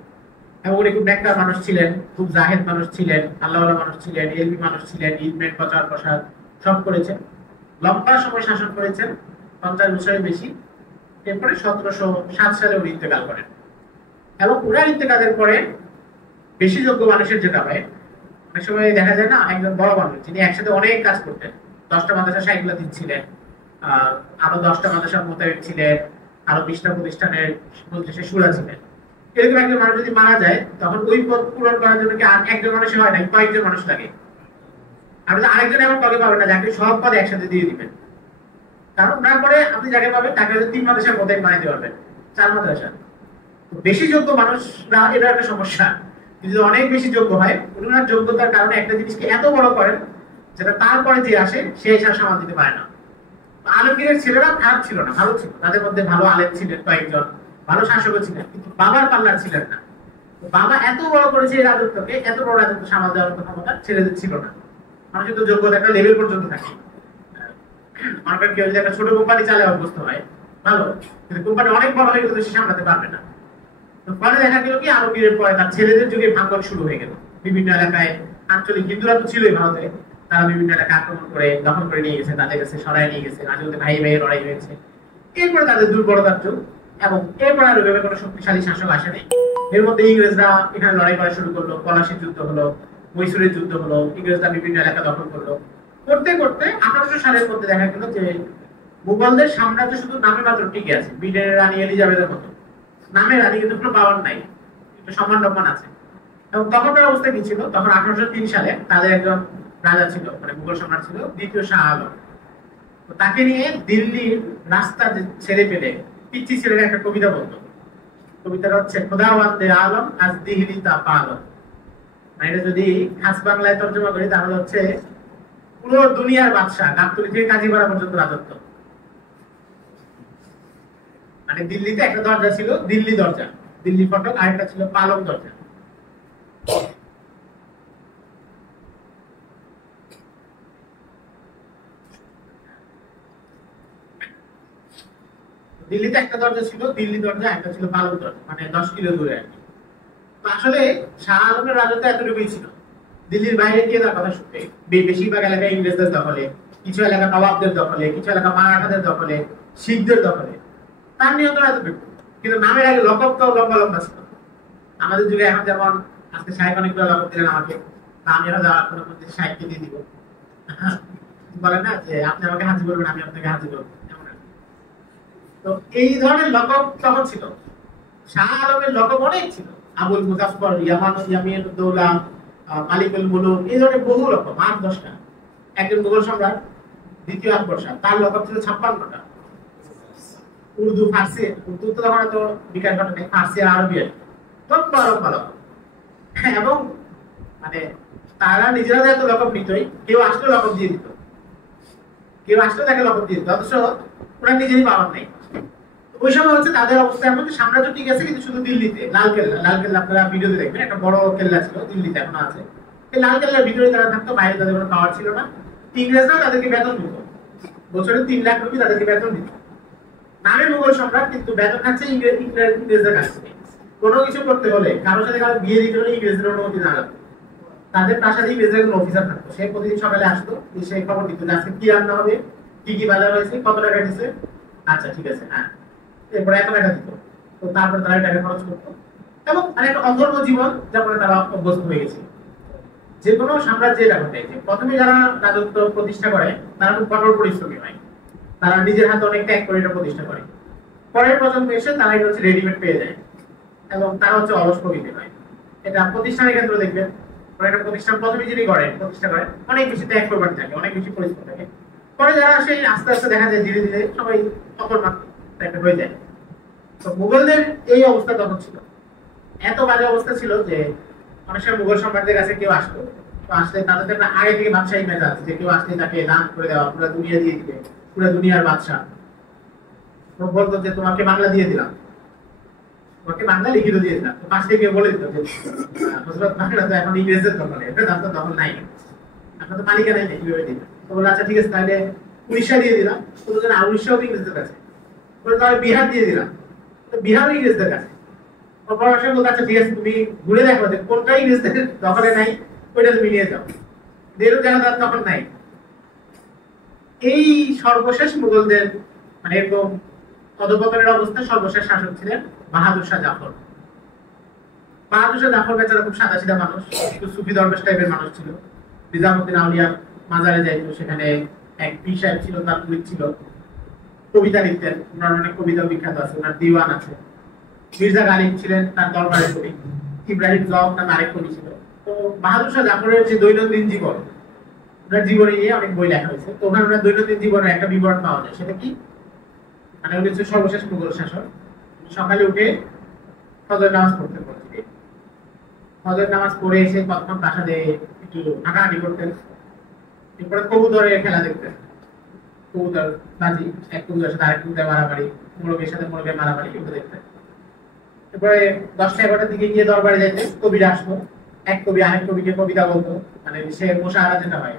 এবং উনি খুব নেককার মানুষ ছিলেন, খুব জাহেদ মানুষ ছিলেন, আল্লাহওয়ালা মানুষ ছিলেন, এলবি মানুষ ছিলেন, ইলমের প্রচার প্রসার সব করেছেন। লম্বা সময় শাসন করেছেন, 50 বছরের বেশি। এরপরে 1707 সালে উনি ইন্তেকাল করেন। এবং উনার ইন্তেকালের পরে বেশি যোগ্য মানুষের যেটা হয়, অনেক সময় দেখা যায় না, একজন বড় মানুষ যিনি একসাথে অনেক কাজ করতেন, 10টা মাদ্রাসা সাইকেল দিচ্ছিলেন, আরো 10টা মাদ্রাসার মোতাবেক ছিলেন, আরো 20টা প্রতিষ্ঠানের মজলিসে সুরা ছিলেন। এরকম একজন মানুষ যদি মারা যায়, তখন ওই পদ পূরণ করার জন্য কি একজন মানুষের হয় না, কয়েকজন মানুষ লাগে। আপনি তো আরেকজন এমন কাউকে পাবেন না যাকে সব পদ একসাথে দিয়ে দিবেন। কারণ ওনার পরে আপনি যাকে পাবেন তাকে 3 মাদ্রাসার মোতাবেক বানাইতে পারবেন, 4 মাদ্রাসা। বেশি যোগ্য মানুষরা, এটা একটা সমস্যা। যদি অনেক বেশি যোগ্য হয়, ওনার যোগ্যতার কারণে একটা জিনিসকে এত বড় করেন যেটা তারপরে যে আসে সে এসে সামাল দিতে পারে না। আলমগীরের ছেলেরা খারাপ ছিল না, ভালো ছিল। তাদের মধ্যে ভালো আলেম ছিলেন কয়েকজন, ভালো শাসকও ছিলেন, কিন্তু বাবার পাল্লার ছিলেন না। বাবা এত বড় করেছে এই রাজত্বকে, এত বড় রাজত্ব সামাল দেওয়ার ক্ষমতা ছেলেদের ছিল না। মানুষের তো যোগ্যতা একটা লেভেল পর্যন্ত থাকে। মনে করেন কেউ যদি একটা ছোট কোম্পানি চালায় অভ্যস্ত হয়, ভালো, কিন্তু কোম্পানি অনেক বড় হয়ে গেলে সে সামলাতে পারবে না। তো ফলে দেখা গেল কি, আলমগীরের পরে তার ছেলেদের যুগে ভাঙন শুরু হয়ে গেল। বিভিন্ন এলাকায় আঞ্চলিক হিন্দুরা তো ছিলই ভারতে, তারা বিভিন্ন এলাকা আক্রমণ করে দখল করে নিয়ে গেছে, তাদের কাছে সরাই নিয়ে গেছে, মাঝে মধ্যে ভাই ভাইয়ের লড়াই হয়েছে। এরপরে তাদের দুর্বলতার যুগ, এবং এরপর আর ওইভাবে কোনো শক্তিশালী শাসক আসে নাই। এর মধ্যে ইংরেজরা এখানে লড়াই করা শুরু করলো, পলাশির যুদ্ধ হলো, মৈসুরের যুদ্ধ হলো, ইংরেজরা বিভিন্ন এলাকা দখল করলো। করতে করতে 1800 সালের মধ্যে দেখা গেল যে মুঘলদের সাম্রাজ্য শুধু নামে মাত্র টিকে আছে। ব্রিটেনের রানী এলিজাবেথের মতো নামে রানী, কিন্তু কোনো পাওয়ার নাই, একটু সম্মান টম্মান আছে। এবং তখনকার অবস্থা কি ছিল, তখন 1803 সালে তাদের একজন রাজা ছিল, মানে মুঘল সম্রাট ছিল, দ্বিতীয় শাহ আলম। তো তাকে নিয়ে দিল্লির রাস্তা ছেড়ে ফেলে পিচ্ছি ছেলের একটা কবিতা বলতো। কবিতাটা হচ্ছে খোদাওয়ান্দে আলম আজ দিহলি তা পালম। মানে এটা যদি খাস বাংলায় তর্জমা করি তাহলে হচ্ছে পুরো দুনিয়ার বাদশাহ, গাবতলী থেকে কাজীপাড়া পর্যন্ত রাজত্ব। মানে দিল্লিতে একটা দরজা ছিল দিল্লি দরজা, দিল্লি ফটক, আরেকটা ছিল পালং দরজা। দিল্লিতে একটা দরজা ছিল দিল্লি দরজা, একটা ছিল পালং দরজা, মানে 10 কিলো দূরে আর কি। তো আসলে শাহ আলমের রাজত্ব এতটুকুই ছিল। দিল্লির বাইরে গিয়ে তার কথা শুনতে, বেশিরভাগ এলাকায় ইংরেজদের দখলে, কিছু এলাকা নবাবদের দখলে, কিছু এলাকা মারাঠাদের দখলে, শিখদের দখলে, তার নিয়ন্ত্রণ এতটুকু। কিন্তু নামের আগে লকব তো লম্বা লম্বা ছিল। আমাদের যুগে এখন যেমন আজকে শাহেক অনেকগুলো লকব দিলেন আমাকে, আমিও যাওয়ার কোনো মধ্যে শাহেককে দিয়ে দিব, বলে না যে আপনি আমাকে হাজি করবেন, আমি আপনাকে হাজি করবো। তো এই ধরনের লকব তখন ছিল। শাহ আলমের লকব অনেক ছিল, আবুল মুজাফফর, ইয়ামিন উদ্দৌলা, মালিকুল মুলুক, এই ধরনের বহু রকম 8-10টা। একজন মুঘল সম্রাট দ্বিতীয় আকবর শাহ, তার লকব ছিল 56টা। উর্দু, ফার্সি, উর্দু তো তখন তো বিকাশ ঘটে নেই, ফার্সি আর আরবি লম্বা লম্বা লকব। এবং মানে তারা নিজেরা যেহেতু লকব নিতই, কেউ আসলে লকব দিয়ে দিত, কেউ আসলে তাকে লকব দিয়ে দিত, অথচ ওরা নিজেরই পাওয়ার নেই। ওই সময় হচ্ছে তাদের অবস্থা এমন যে সাম্রাজ্য ঠিক আছে, কিন্তু শুধু দিল্লিতে লাল কেল্লা আপনারা ভিডিওতে দেখবেন, একটা বড় কেল্লা ছিল দিল্লিতে, এখনো আছে। এই লাল কেল্লার ভিতরে তারা থাকতো, বাইরে তাদের কোনো পাওয়ার ছিল না। ইংরেজরা তাদেরকে বেতন দিত, বছরে 3 লাখ রুপি তাদেরকে বেতন দিত। নামে মুঘল সম্রাট, কিন্তু বেতন খাচ্ছে ইংরেজদের কাছ থেকে। কোনো কিছু করতে হলে, কারোর সাথে কারো বিয়ে দিতে হলে ইংরেজদের অনুমতি না লাগতো। তাদের প্রাসাদে ইংরেজদের কোনো অফিসার থাকতো, সে প্রতিদিন সকালে আসতো, এসে খবর দিত যে আজকে কি রান্না হবে, কি কি বাজার হয়েছে, কত টাকা দিচ্ছে, আচ্ছা ঠিক আছে, হ্যাঁ, এরপরে এত টাকা দিত। তো তারপরে তারা টাকা খরচ করতো, এবং একটা অধর্ম জীবন যাপনে তারা অভ্যস্ত হয়ে গেছে। যে কোনো সাম্রাজ্যে এটা ঘটে যে প্রথমে যারা রাজত্ব প্রতিষ্ঠা করে তারা খুব কঠোর পরিশ্রমী হয়, তারা নিজের হাতে অনেক ত্যাগ করে এটা প্রতিষ্ঠা করে। পরের প্রজন্ম এসে তারা এটা হচ্ছে রেডিমেড পেয়ে যায়, এবং তারা হচ্ছে অলস প্রকৃতির হয়। এটা প্রতিষ্ঠানের ক্ষেত্রে দেখবেন, একটা প্রতিষ্ঠান প্রথমে যিনি করেন, প্রতিষ্ঠা করেন, অনেক বেশি ত্যাগ করবার থাকে, অনেক বেশি পরিশ্রম থাকে। পরে যারা আসে আস্তে আস্তে দেখা যায় ধীরে ধীরে সবাই অকর্মা হয়ে যায়। তো মুঘলদের এই অবস্থা তখন ছিল, এত বাজে অবস্থা ছিল যে অনেক সময় মুঘল সম্রাটদের কাছে কেউ আসতো, তো আসলে তাদের একটা আগে থেকে বাদশাহী মেজাজ, যে কেউ আসলে তাকে দান করে দেওয়া, পুরো দুনিয়া দিয়ে দিবে, পুরো দুনিয়ার বাদশাহ। বলতো যে তোমাকে বাংলা দিয়ে দিলাম, তোমাকে বাংলা লিখিত দিয়ে দিলাম। তো পাশ থেকে বলে দিত যে হযরত বাংলা তো এখন ইংরেজদের দখলে, এটা তো তখন নাই, আপনার তো মালিকানাই নেই, কিভাবে দিবে? তো বলে আচ্ছা ঠিক আছে, তাহলে উড়িষ্যা দিয়ে দিলাম, তো উড়িষ্যাও ইংরেজদের কাছে। তাহলে বিহার দিয়ে দিলাম, তো বিহার ইংরেজদের কাছে। পরামর্শ বলতে আচ্ছা ঠিক আছে, তুমি ঘুরে দেখো যে কোনটা ইংরেজদের দখলে নাই, ওইটা তুমি নিয়ে যাও। দেড় জায়গা তার তখন নাই। এই সর্বশেষ মুঘলদের মানে এরকম অধঃপতনের অবস্থা সর্বশেষ শাসক ছিলেন বাহাদুর শাহ জাফর। বাহাদুর শাহ জাফর বেচারা খুব সাদাসিধা মানুষ, একটু সুফি দরবেশ টাইপের মানুষ ছিল। নিজামুদ্দিন আউলিয়া মাজারে যাইতো, সেখানে এক পীর সাহেব ছিল, তার মুরিদ ছিল, কবিতা লিখতেন, ওনার অনেক কবিতা বিখ্যাত আছে, ওনার দিওয়ান আছে। মির্জা গালিব ছিলেন তার দরবারের কবি, ইব্রাহিম জক নামে আরেক কবি ছিল। তো বাহাদুর শাহ জাফরের যে দৈনন্দিন জীবন, ওনার জীবনে নিয়ে অনেক বই লেখা হয়েছে। তো ওখানে ওনার দৈনন্দিন জীবনের একটা বিবরণ পাওয়া যায়। সেটা কি, মানে উনি হচ্ছে সর্বশেষ মুঘল শাসক। সকালে উঠে ফজর নামাজ পড়তে পড়তে, ফজর নামাজ পড়ে এসে কতক্ষণ প্রাসাদে একটু হাঁটাহাঁটি করতেন, এরপরে কবুতরের খেলা দেখতেন, কবুতর বাজি, এক কবুতরের সাথে আরেক কবুতর মারামারি, মুরগের সাথে মুরগের মারামারি, এগুলো দেখতেন। এরপরে 10টা-11টার দিকে গিয়ে দরবারে যাইতে, কবিরা আসতো, এক কবি আরেক কবিকে কবিতা বলতো, মানে সে মোশাহারা যেটা হয়,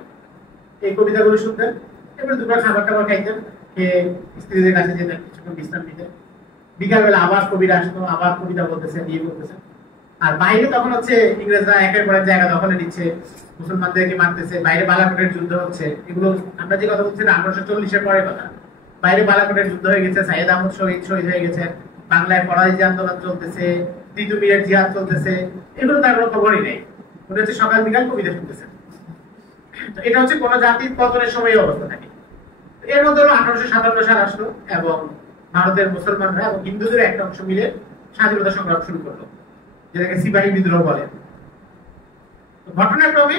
এই কবিতাগুলো শুনতেন। এরপরে দুপুরে খাবার টাবার খাইতেন, খেয়ে স্ত্রীদের কাছে যেতেন কিছুক্ষণ বিশ্রাম নিতেন। বিকালবেলা আবার কবিরা আসতো, আবার কবিতা বলতেছে, বিয়ে করতেছে। আর বাইরে তখন হচ্ছে ইংরেজরা একের পর এক জায়গা দখলে নিচ্ছে, মুসলমানদেরকে মারতেছে, বাইরে বালাকোটের যুদ্ধ হচ্ছে। এগুলো আমরা যে কথা বলছি 1840-এর পরের কথা। বাইরে বালাকোটের যুদ্ধ হয়ে গেছে, সাইয়েদ আহমদ শহীদ হয়ে গেছে, বাংলায় ফরাজি আন্দোলন চলতেছে, তিতুমিরের জিহাদ চলতেছে, এগুলো তার কোনো খবরই নেই। ওটা হচ্ছে সকাল বিকাল কবিতা শুনতেছে। তো এটা হচ্ছে কোন জাতির পতনের সময় অবস্থা থাকে। এর মধ্যে 1857 সাল আসলো, এবং ভারতের মুসলমানরা এবং হিন্দুদের একটা অংশ মিলে স্বাধীনতা সংগ্রাম শুরু করলো, যেটাকে সিপাহী বিদ্রোহ বলে। ঘটনাক্রমে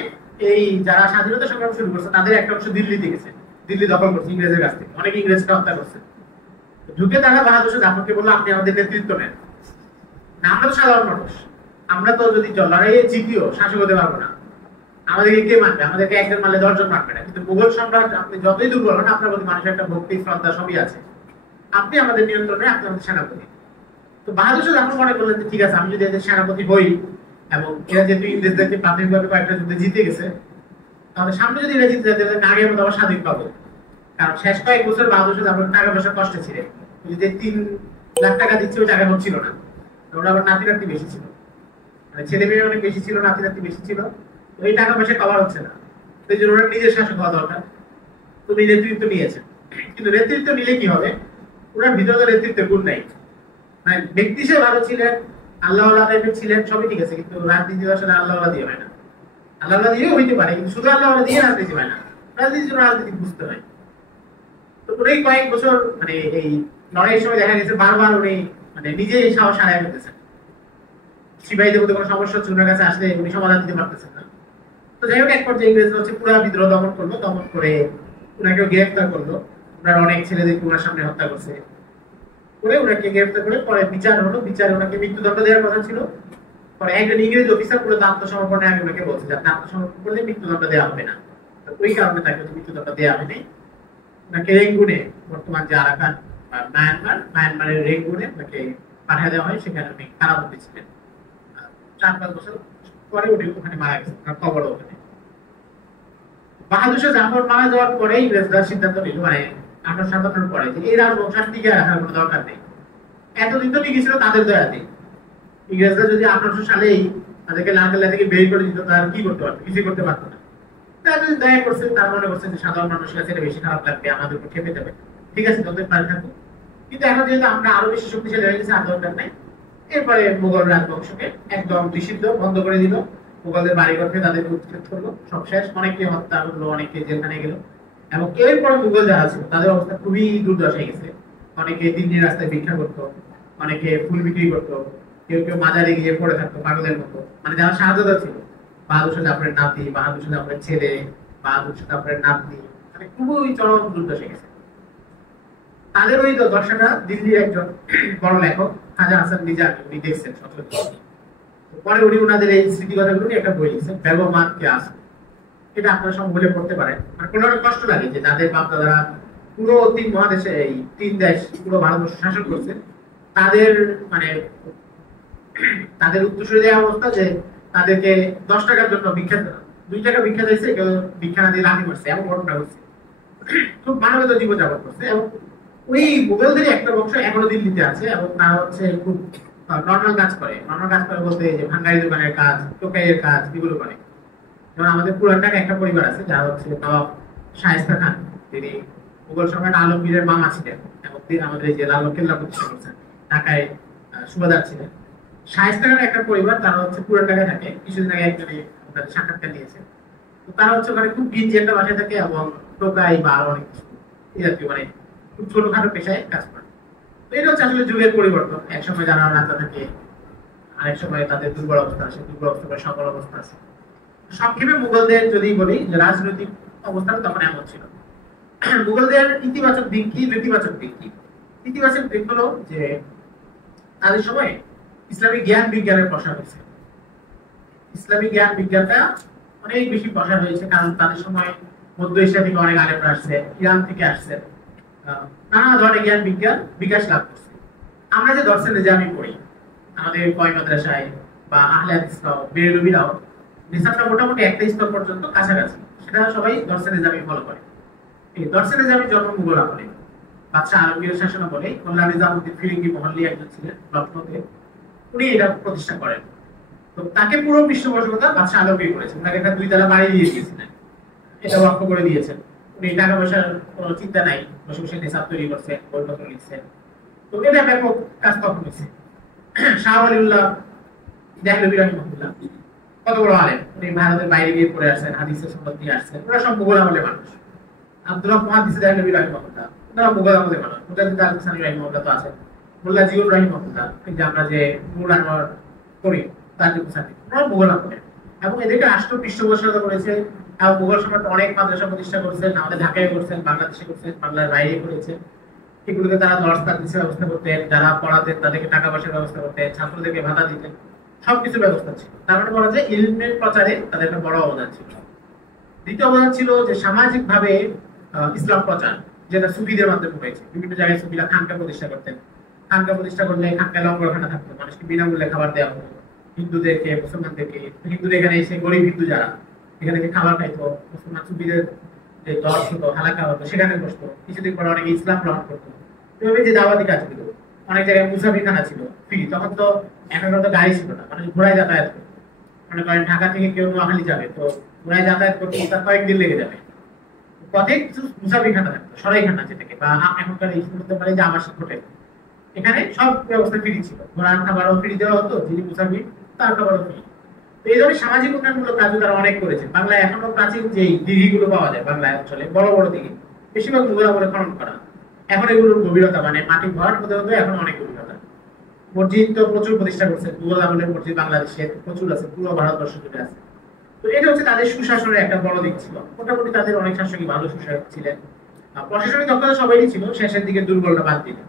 এই যারা স্বাধীনতা সংগ্রাম শুরু করছে তাদের একটা অংশ দিল্লিতে গেছে, দিল্লি দখল করছে ইংরেজের কাছ থেকে, অনেক ইংরেজকে হত্যা করছে। ঢুকে তারা বাহাদুর শাহ জাফরকে বললো আপনি আমাদের নেতৃত্ব নেন। না, আমরা তো সাধারণ মানুষ, আমরা তো যদি লড়াইয়ে জিতিও শাসক হতে পারবো না, আমাদেরকে কে মানবে? আমাদেরকে একজন মানলে 10 জন মানবে না। কিন্তু মুঘল সম্রাট আপনি যতই দুর্বল হন, আপনার প্রতি মানুষের একটা ভক্তি শ্রদ্ধা সবই আছে, আপনি আমাদের নিয়ন্ত্রণে, আপনি আমাদের সেনাপতি। তো বাহাদুর শাহ জাফর মনে করলেন যে ঠিক আছে, আমি যদি এদের সেনাপতি হই, এবং এরা যেহেতু ইংরেজদেরকে প্রাথমিকভাবে কয়েকটা যুদ্ধে জিতে গেছে, তাহলে সামনে যদি এরা জিতে যায় আগের মতো আবার স্বাধীন পাবো। কারণ শেষ কয়েক বছর বাহাদুর শাহ জাফর টাকা পয়সা কষ্টে ছিলেন, যে 3 লাখ টাকা দিচ্ছে ওই টাকা হচ্ছিল না। ওরা আবার নাতি নাতি বেশি ছিল, মানে ছেলে মেয়ে অনেক বেশি ছিল, নাতি নাতি বেশি ছিল, এই টাকা পয়সা কভার হচ্ছে না। তো এই জন্য ওরা নিজের শাসক হওয়া দরকার। তুমি নেতৃত্ব নিয়েছেন, কিন্তু নেতৃত্ব নিলে কি হবে, ওনার ভিতরে নেতৃত্বের গুণ নাই। মানে ব্যক্তি সে ভালো ছিলেন, আল্লাহ টাইপের ছিলেন, সবই ঠিক আছে, কিন্তু রাজনীতি আসলে আল্লাহ দিয়ে হয় না। আল্লাহ দিয়েও হইতে পারে, কিন্তু শুধু আল্লাহ দিয়ে রাজনীতি হয় না, রাজনীতির জন্য রাজনীতি বুঝতে হয়। তো উনি কয়েক বছর মানে এই লড়াইয়ের সময় দেখা গেছে বারবার উনি মানে নিজে সাহস হারায় ফেলতেছেন। সিপাহীদের মধ্যে কোনো সমস্যা হচ্ছে, ওনার কাছে আসলে উনি সমাধান দিতে পারতেছেন না। তো যাই হোক, এক পর্যায়ে ইংরেজরা হচ্ছে পুরা বিদ্রোহ দমন করলো, দমন করে ওনাকেও গ্রেফতার করলো। ওনার অনেক ছেলেদেরকে ওনার সামনে হত্যা করছে, করে ওনাকে গ্রেফতার করে পরে বিচার হলো। বিচারে ওনাকে মৃত্যুদণ্ড দেওয়ার কথা ছিল। পরে একজন ইংরেজ অফিসার পুরো আত্মসমর্পণে আমি ওনাকে বলছি যে আপনি আত্মসমর্পণ করলে মৃত্যুদণ্ড দেওয়া হবে না। তো ওই কারণে তাকে মৃত্যুদণ্ড দেওয়া হয়নি। ওনাকে রেঙ্গুনে, বর্তমান যে আরাকান মায়ানমারের রেঙ্গুনে ওনাকে পাঠিয়ে দেওয়া হয়। সেখানে উনি কারাবন্দী ছিলেন 4-5 বছর। পরে উনি ওখানে মারা গেছেন, তার কবর ওখানে। বাহাদুর শাহ জাফর মারা যাওয়ার পরে ইংরেজরা সিদ্ধান্ত নিল, মানে 1857 পরে, যে এই রাজবংশ টিকে রাখার কোনো দরকার নেই। এতদিন তো টিকে ছিল তাদের দয়াতে। ইংরেজরা যদি 1800 সালেই তাদেরকে লালকেল্লা থেকে বের করে দিত, তারা কি করতে পারতো? কিছু করতে পারতো না। তারা যদি দয়া করছে, তারা মনে করছে যে সাধারণ মানুষের কাছে এটা বেশি খারাপ লাগবে, আমাদের উপর খেপে যাবে, ঠিক আছে তোদের পারে থাকুক। কিন্তু এখন যেহেতু আমরা আরো বেশি শক্তিশালী হয়ে গেছি, আর দরকার নাই। এরপরে মুঘল রাজবংশকে একদম নিষিদ্ধ বন্ধ করে দিল। মুঘলদের বাড়িঘর থেকে তাদেরকে উচ্ছেদ করলো, সব শেষ। অনেকে হত্যা করলো, অনেকে জেলখানে গেল। এবং এরপরে মুঘল যারা ছিল তাদের অবস্থা খুবই দুর্দশায় গেছে। অনেকে দিল্লির রাস্তায় ভিক্ষা করতো, অনেকে ফুল বিক্রি করতো, কেউ কেউ মাজারে গিয়ে পড়ে থাকতো পাগলের মতো। মানে যারা শাহজাদা ছিল, বাহাদুর শাহ জাফরের নাতি, বাহাদুর শাহ জাফরের ছেলে, বাহাদুর শাহ জাফরের নাতনি, মানে খুবই চরম দুর্দশায় গেছে। তাদের ওই দশাটা দিল্লির একজন বড় লেখক খাজা হাসান নিজামী উনি দেখছেন সচরাচর। পরে উনি ওনাদের এই স্মৃতিকথাগুলো নিয়ে একটা বই লিখছেন, বেগমান কে আসে। এটা আপনারা সব বলে পড়তে পারেন। আর কোনো কষ্ট লাগে যে যাদের বাপ দাদারা পুরো 3 মহাদেশে, এই 3 দেশ পুরো ভারতবর্ষ শাসন করছে, তাদের মানে তাদের উত্তরসূরি দেওয়া অবস্থা যে তাদেরকে 10 টাকার জন্য ভিক্ষা, 2 টাকা ভিক্ষা চাইছে, কেউ ভিক্ষা না দিয়ে লাঠি মারছে, এমন ঘটনা হচ্ছে। খুব মানবেতর জীবনযাপন করছে। এবং ওই মুঘলদের একটা বংশ এখনো দিল্লিতে আছে, এবং তারা হচ্ছে খুব নর্মাল কাজ করে। নর্মাল কাজ করে বলতে যে ভাঙ্গারি দোকানের কাজ, টোকাইয়ের কাজ, এগুলো করে। যেমন আমাদের পুরান ঢাকায় একটা পরিবার আছে যারা হচ্ছে নবাব শায়েস্তা খান, যিনি মুঘল সম্রাট আলমগীরের মামা ছিলেন এবং তিনি আমাদের এই যে লালকেল্লা প্রতিষ্ঠা করছেন, ঢাকায় সুবাদার ছিলেন। শায়েস্তা খানের একটা পরিবার, তারা হচ্ছে পুরান ঢাকায় থাকে। কিছুদিন আগে একজনে তাদের সাক্ষাৎকার নিয়েছে। তো তারা হচ্ছে ওখানে খুব গিঞ্জি একটা বাসায় থাকে, এবং টোকাই বা আরো অনেক কিছু এই জাতীয় মানে খুব ছোটখাটো পেশায় কাজ করে। তো এটা হচ্ছে আসলে যুগের পরিবর্তন। এক সময় যারা রাজা থাকে, আরেক সময় তাদের দুর্বল অবস্থা আসে, দুর্বল অবস্থা বা সবল অবস্থা আছে। সংক্ষেপে মুঘলদের যদি বলি, রাজনৈতিক অবস্থা তখন এমন ছিল। মুঘলদের ইতিবাচক দিক কি, নেতিবাচক দিক কি? ইতিবাচক দিক হলো যে তাদের সময় ইসলামিক জ্ঞান বিজ্ঞানের প্রসার হয়েছে। ইসলামিক জ্ঞান বিজ্ঞানটা অনেক বেশি প্রসার হয়েছে, কারণ তাদের সময় মধ্য এশিয়া থেকে অনেক আলেমরা আসছে, ইরান থেকে আসছে, নানা ধরনের জ্ঞান বিজ্ঞান বিকাশ লাভ করছে। আমরা যে দর্শন নিজামী পড়ি আমাদের কয় মাদ্রাসায় বা আহলে হাদিসরাও, বেরলভীরাও, নিসাবটা মোটামুটি একটা স্তর পর্যন্ত কাছাকাছি, সেটা সবাই দর্শন নিজামী ফলো করে। এই দর্শন নিজামী জন্ম মুঘল আমলে, বাদশাহ আলমগীরের শাসনামলে। মোল্লা নিজামউদ্দিন ফিরিঙ্গি মহল্লি একজন ছিলেন লখনৌতে, উনি এটা প্রতিষ্ঠা করেন। তো তাকে পুরো পৃষ্ঠপোষকতা বাদশাহ আলমগীর করেছেন, তাকে একটা 2 তলা বাড়ি দিয়ে দিয়েছিলেন, এটা ওয়াক্ফ করে দিয়েছেন। উনি টাকা পয়সার কোনো চিন্তা নাই, বসে বসে নিসাব তৈরি করছেন, বইপত্র লিখছেন। তো এটা ব্যাপক কাজ তখন হয়েছে। শাহ ওয়ালিউল্লাহ দেহলভী রাহিমাহুল্লাহ কত বড় আলেম, উনি ভারতের বাইরে গিয়ে পড়ে আসছেন, হাদিসের সম্পদ দিয়ে আসছেন। ওরা সব মুঘল আমলের মানুষ। আব্দুল্লাহ মুহাদ্দিস দেহলভী রাহিমাহুল্লাহ, ওনারা মুঘল আমলের মানুষ। মুজাদ্দিদ আল হাসানী রাহিমাহুল্লাহ তো আছেন, মোল্লা জিউর রাহিমাহুল্লাহ, এই যে আমরা যে নূর আনোয়ার করি তার যে মুসাদ্দিদ, ওনারা মুঘল আমলের। এবং এদেরকে রাষ্ট্র পৃষ্ঠপোষকতা করেছে। এবং মুঘল সম্রাট অনেক মাদ্রাসা প্রতিষ্ঠা করছেন, আমাদের ঢাকায় করছেন, বাংলাদেশে করছেন, বাংলার বাইরে করেছেন। এগুলোতে তারা দর্শ তাদরিসের ব্যবস্থা করতেন, যারা পড়াতেন তাদেরকে টাকা পয়সার ব্যবস্থা করতেন, ছাত্রদেরকে ভাতা দিতেন, সবকিছু ব্যবস্থা ছিল। তার মানে বলা যায় ইলমের প্রচারে তাদের একটা বড় অবদান ছিল। দ্বিতীয় অবদান ছিল যে সামাজিক ভাবে ইসলাম প্রচার, যেটা সুফিদের মাধ্যমে হয়েছে। বিভিন্ন জায়গায় সুফিরা খানকা প্রতিষ্ঠা করতেন। খানকা প্রতিষ্ঠা করলে খানকায় লঙ্গরখানা থাকতো, মানুষকে বিনামূল্যে খাবার দেওয়া হতো, হিন্দুদেরকে, মুসলমানদেরকে। হিন্দুদের এখানে এসে, গরিব হিন্দু যারা এখানে খাবার খাইতো, মুসলমান সুফিদের যে দশ হতো, হালাকা হতো, সেখানে বসতো। কিছুদিন পরে অনেকে ইসলাম গ্রহণ করতো। এভাবে যে দাওয়াতি কাজগুলো, অনেক জায়গায় মুসাফিরখানা ছিল ফ্রি। তখন তো এখন তো গাড়ি ছিল না, মানুষ ঘোড়ায় যাতায়াত করতো। মনে করেন ঢাকা থেকে কেউ নোয়াখালী যাবে, তো ঘোড়ায় যাতায়াত করতে তার কয়েকদিন লেগে যাবে। পথে কিছু মুসাফিরখানা থাকতো, সরাইখানা যেটাকে, বা এখনকার এই বলতে পারে যে আবাসিক হোটেল। এখানে সব ব্যবস্থা ফ্রি ছিল, ঘোড়ার খাবারও ফ্রি দেওয়া হতো, যিনি মুসাফির তার খাবারও ফ্রি। তো এই ধরনের সামাজিক উন্নয়নমূলক কাজও তারা অনেক করেছে। বাংলায় এখনো প্রাচীন যে দিঘিগুলো পাওয়া যায় বাংলায় অঞ্চলে, বড় বড় দিঘি, বেশিরভাগ মুঘল আমলে খনন করা। এখন এগুলোর গভীরতা, মানে মাটি ভরাট হতে হতে এখন অনেক গভীরতা। মসজিদ তো প্রচুর প্রতিষ্ঠা করছে, মুঘল আমলের মসজিদ বাংলাদেশে প্রচুর আছে, পুরো ভারতবর্ষ জুড়ে আছে। তো এটা হচ্ছে তাদের সুশাসনের একটা বড় দিক ছিল। মোটামুটি তাদের অনেক শাসকই ভালো সুশাসক ছিলেন। প্রশাসনিক দক্ষতা সবারই ছিল, শেষের দিকে দুর্বলতা বাদ দিলে।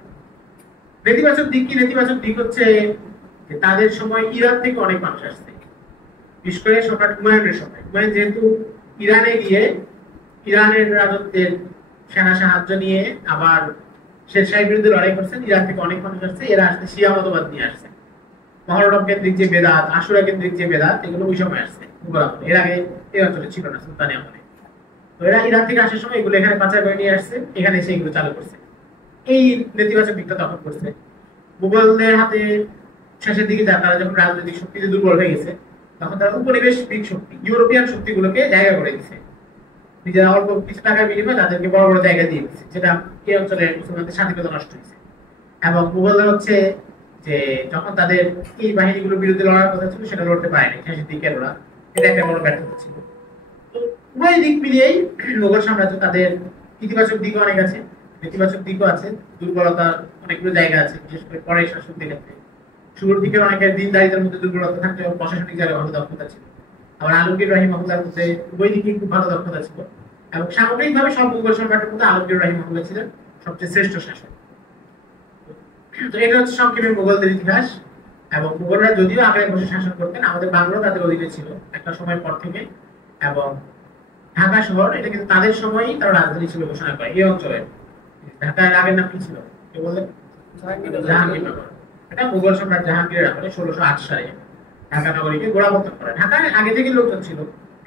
নেতিবাচক দিক কি? নেতিবাচক দিক হচ্ছে যে তাদের সময় ইরান থেকে অনেক মানুষ আসছে, বিশেষ করে সম্রাট হুমায়ুনের সময়। হুমায়ুন যেহেতু ইরানে গিয়ে ইরানের রাজত্বের সেনা সাহায্য নিয়ে আবার শেরশাহের বিরুদ্ধে লড়াই করছেন, ইরান থেকে অনেক মানুষ আসছে। এরা আসছে শিয়া মতবাদ নিয়ে আসছে, মহরম কেন্দ্রিক যে বেদাত, আশুরা কেন্দ্রিক যে বেদাত, এগুলো ওই সময় আসছে মুঘল আমলে। এর আগে এই অঞ্চলে ছিল না সুলতানি আমলে। তো এরা ইরান থেকে আসার সময় এগুলো এখানে পাচার করে নিয়ে আসছে, এখানে এসে এগুলো চালু করছে। এই নেতিবাচক দিকটা তখন করছে। মুঘলদের হাতে শেষের দিকে তারা যখন রাজনৈতিক শক্তিতে দুর্বল হয়ে গেছে, তখন তারা উপনিবেশিক শক্তি, ইউরোপিয়ান শক্তিগুলোকে জায়গা করে দিচ্ছে। নিজেরা অল্প কিছু টাকার বিনিময়ে তাদেরকে বড় বড় জায়গা দিয়ে দিচ্ছে, যেটা এই অঞ্চলে মুসলমানদের স্বাধীনতা নষ্ট হয়েছে। এবং মুঘলরা হচ্ছে যে যখন তাদের এই বাহিনীগুলোর বিরুদ্ধে লড়ার কথা ছিল, সেটা লড়তে পারেনি শেষের দিকে ওরা। এটা একটা বড় ব্যর্থতা ছিল। উভয় দিক মিলিয়েই মুঘল সাম্রাজ্য, তাদের ইতিবাচক দিকও অনেক আছে, নেতিবাচক দিকও আছে, দুর্বলতার অনেকগুলো জায়গা আছে, বিশেষ করে পরের শাসকদের ক্ষেত্রে। শুরুর দিকে অনেকের দিনদারিতার মধ্যে দুর্বলতা থাকতে, প্রশাসনিক জায়গায় ভালো দক্ষতা ছিল। আবার আলমগীর রহিমাহুল্লাহর মধ্যে উভয় দিকে খুব ভালো দক্ষতা ছিল। এবং সামগ্রিকভাবে সব মুঘল সম্রাটের মধ্যে আলমগীর রহিমাহুল্লাহ ছিলেন সবচেয়ে শ্রেষ্ঠ শাসক। তো এটা হচ্ছে সংক্ষেপে মুঘলদের ইতিহাস। এবং মুঘলরা যদিও আগে বসে শাসন করতেন, আমাদের বাংলাও তাদের অধীনে ছিল একটা সময়ের পর থেকে। এবং ঢাকা শহর, এটা কিন্তু তাদের সময়ই তারা রাজধানী ছিল ঘোষণা করে এই অঞ্চলে। ঢাকার আগের নাম কি ছিল কে বলেন? জাহাঙ্গীরনগর। এটা মুঘল সম্রাট জাহাঙ্গীরের আমলে 1608 সালে ঢাকা নগরীকে গোড়াপত্তন করে। ঢাকায় আগে থেকে লোকজন ছিল,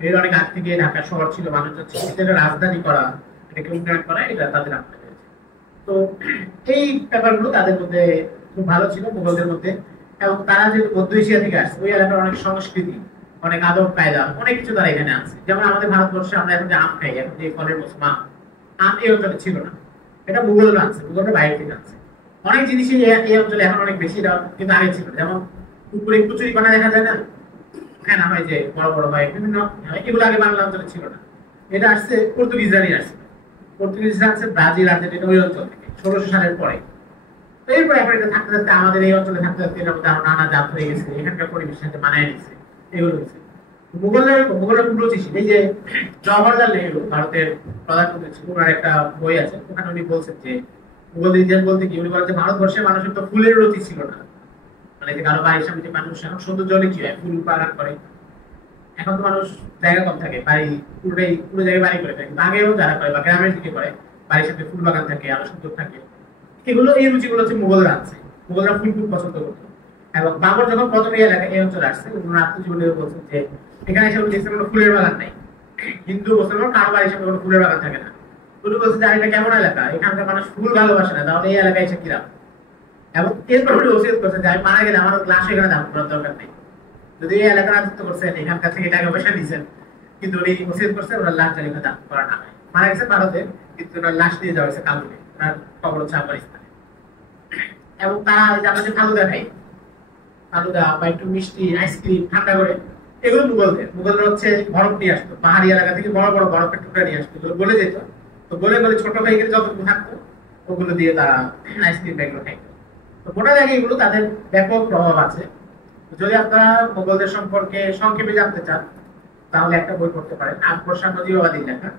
এর অনেক আগ থেকে ঢাকা শহর ছিল, মানুষজন ছিল, এটা রাজধানী করা, এটাকে উন্নয়ন করা, এটা তাদের আমলে হয়েছে। তো এই ব্যাপারগুলো তাদের মধ্যে খুব ভালো ছিল মুঘলদের মধ্যে। এবং তারা যে মধ্য এশিয়া থেকে আসছে, ওই এলাকার অনেক সংস্কৃতি, অনেক আদব কায়দা, অনেক কিছু তারা এখানে আছে। যেমন আমাদের ভারতবর্ষে আমরা এখন যে আম খাই, এখন যে ফলের মৌসুম আম, আম এই অঞ্চলে ছিল না, এটা মুঘলরা আনছে, মুঘলরা বাইরে থেকে আনছে। অনেক জিনিসই এই অঞ্চলে এখন অনেক বেশি, কিন্তু আগে ছিল। যেমন পুকুরে কচুরি পানা দেখা যায় না, হ্যাঁ না হয় যে বড় বড় হয় বিভিন্ন, এগুলো আগে বাংলা অঞ্চলে ছিল না। এটা আসছে পর্তুগিজরাই আসছে, পর্তুগিজরা আসছে ব্রাজিল, আর্জেন্টিনা, ওই অঞ্চল থেকে 1600 সালের পরে। তো এরপর এখন এটা থাকতে থাকতে আমাদের এই অঞ্চলে থাকতে থাকতে এটার মধ্যে আরো নানা জাত হয়ে গেছে, এখানকার পরিবেশের সাথে মানায় নিচ্ছে, এগুলো হচ্ছে। মুঘলরা খুব রুচিশীল। এই যে জওহরলাল নেহরু, ভারতের প্রধানমন্ত্রী ছিল, ওনার একটা বই আছে, ওখানে উনি বলছেন যে মুঘলদের ইতিহাস বলতে কি, উনি বলেন যে ভারতবর্ষের মানুষের তো ফুলের রতি ছিল না। মানে যে কারো বাড়ির সামনে যে মানুষ এখন সৌন্দর্য হলে কি হয়, ফুল বাগান করে। এখন তো মানুষ জায়গা কম থাকে, বাড়ি পুরো জায়গায় বাড়ি করে থাকে। আগেও যারা করে বা গ্রামের দিকে করে, বাড়ির সাথে ফুল বাগান থাকে, আরো সুন্দর থাকে। এগুলো এই রুচিগুলো হচ্ছে মুঘলরা আছে। মুঘলরা ফুল খুব পছন্দ করতো। এবং বাবর যখন প্রথম এই এলাকায় এই অঞ্চলে আসছে, ওনার আত্মজীবনে বলছেন যে এখানে এসে দেখছেন কোনো ফুলের বাগান নাই, হিন্দু মুসলমান কারো বাড়ির সামনে কোনো ফুলের বাগান থাকে না। উনি বলছে যে এটা কেমন এলাকা, এখানকার মানুষ ফুল ভালোবাসে না, তাহলে এই এলাকায় এসে কিরাম। এবং এরপর উনি ওসিয়ত করছেন যে আমি মারা গেলে আমার লাশ এখানে দাম করার দরকার নেই। যদি এই এলাকা রাজত্ব করছেন, এখানকার থেকে টাকা পয়সা দিচ্ছেন, কিন্তু উনি ওসিয়ত করছেন ওনার লাশ যেন দাম করা না হয়। মারা গেছেন ভারতে, কিন্তু ওনার লাশ নিয়ে যাওয়া হয়েছে কাবুলে, ওনার কবর হচ্ছে আফগানিস্তানে। এবং তারা আমরা যে ফালুদা খাই, ফালুদা বা একটু মিষ্টি আইসক্রিম ঠান্ডা করে, এগুলো মুঘলরা হচ্ছে বরফ নিয়ে আসতো, পাহাড়ি এলাকা থেকে বড় বড় বরফের টুকরা নিয়ে আসতো, এগুলো গলে যেত। তো গলে গলে ছোট হয়ে গেলে যতটুকু থাকতো, ওগুলো দিয়ে তারা আইসক্রিম ব্যাগগুলো খাইতো। তো গোটা জায়গায় এগুলো তাদের ব্যাপক প্রভাব আছে। যদি আপনারা মুঘলদের সম্পর্কে সংক্ষেপে জানতে চান, তাহলে একটা বই পড়তে পারেন, আকবর শাহ নজিবাবাদীর লেখা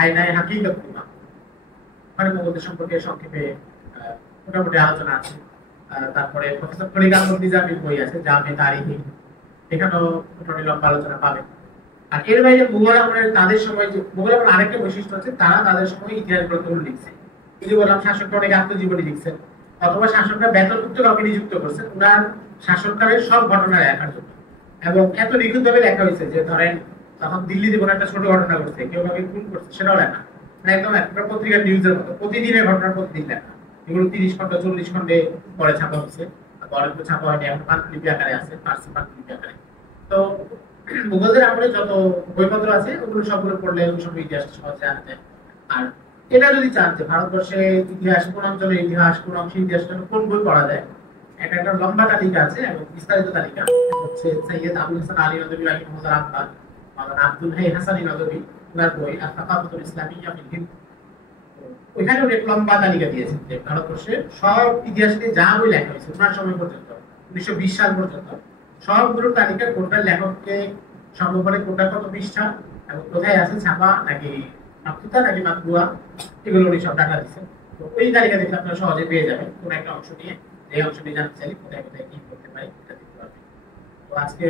আয়নায়ে হাকিকত। মানে মুঘলদের সম্পর্কে সংক্ষেপে মোটামুটি আলোচনা আছে। তারপরে প্রফেসর খলিল আহমদ নিজামীর বই আছে জামে তারিখি, এখানেও মোটামুটি লম্বা আলোচনা পাবেন। আর এর বাইরে মুঘল আমলের তাদের সময় যে মুঘল আমলের আরেকটা বৈশিষ্ট্য আছে, তারা তাদের সময় ইতিহাস গ্রন্থগুলো লিখছে। এই যে বললাম শাসকরা অনেক আত্মজীবনী লিখছেন, অথবা শাসকরা বেতনভুক্ত কাউকে নিযুক্ত করছেন ওনার শাসনকালের সব ঘটনা লেখার জন্য। এবং এত নিখুঁতভাবে লেখা হয়েছে যে ধরেন তখন দিল্লিতে কোনো একটা ছোট ঘটনা ঘটছে, কেউ কাউকে খুন করছে, সেটাও লেখা। মানে একদম একটা পত্রিকার নিউজের মতো প্রতিদিনের ঘটনা প্রতিদিন লেখা। এগুলো 30 খন্ড 40 খন্ডে পরে ছাপা হচ্ছে, অনেকগুলো ছাপা হয়নি, এখন পাণ্ডুলিপি আকারে আছে, ফার্সি পাণ্ডুলিপি আকারে। তো মুঘলদের আমলে যত বইপত্র আছে ওগুলো সবগুলো পড়লে ওই সব ইতিহাস সহজে জানা যায়। আর এটা যদি চান যে ভারতবর্ষের ইতিহাস, কোন অঞ্চলের ইতিহাস, কোন অংশের ইতিহাস, কোন বই পড়া যায়, একটা লম্বা তালিকা আছে এবং বিস্তারিত তালিকা হচ্ছে সৈয়দ আবুল হাসান আলী নদভী রাহিমাহুল্লাহ আব্বাস, মাওলানা আব্দুল হাই হাসানী নদভী, ওনার বই আত-তাকাফুতুল ইসলামিয়্যা ফিল হিন্দ। ওইখানে অনেক লম্বা তালিকা দিয়েছেন যে ভারতবর্ষে সব ইতিহাসে যা বই লেখা হয়েছে ওনার সময় পর্যন্ত 1920 সাল পর্যন্ত সবগুলো তালিকা কোনটা লেখককে সর্বোপরি কোনটা কত পৃষ্ঠা এবং কোথায় আছে ছাপা নাকি মাতৃকা নাকি মাতৃয়া এগুলো উনি সব ডাটা দিচ্ছেন। তো ওই তালিকা দেখলে আপনারা সহজে পেয়ে যাবেন কোন একটা অংশ নিয়ে যে অংশটি জানতে চাইলে কোথায় কোথায় কি করতে পারি এটা দেখতে পাবেন। তো আজকে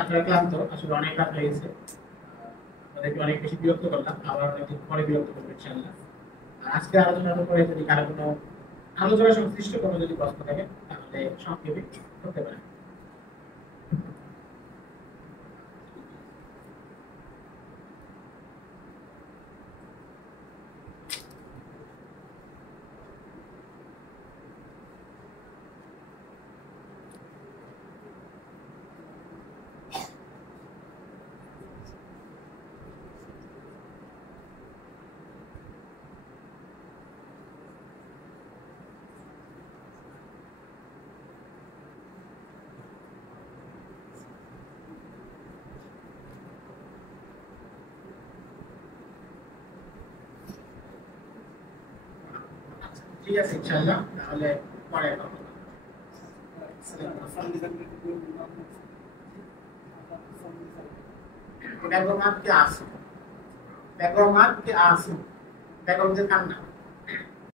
আপনারা ক্লান্ত আসলে অনেক কাজ হয়ে গেছে, আপনাদেরকে অনেক বেশি বিরক্ত করলাম, আবার অনেকদিন পরে বিরক্ত করবো ইনশাআল্লাহ। আর আজকে আলোচনার পরে যদি কারো কোনো আলোচনা সংশ্লিষ্ট কোনো যদি প্রশ্ন থাকে তাহলে সংক্ষেপে করতে পারেন। ঠিক আছে ইনশাআল্লাহ, তাহলে পরে কথা বলবো। বেগম আজকে আসুন, বেগম আজকে আসুন, বেগমদের কান্না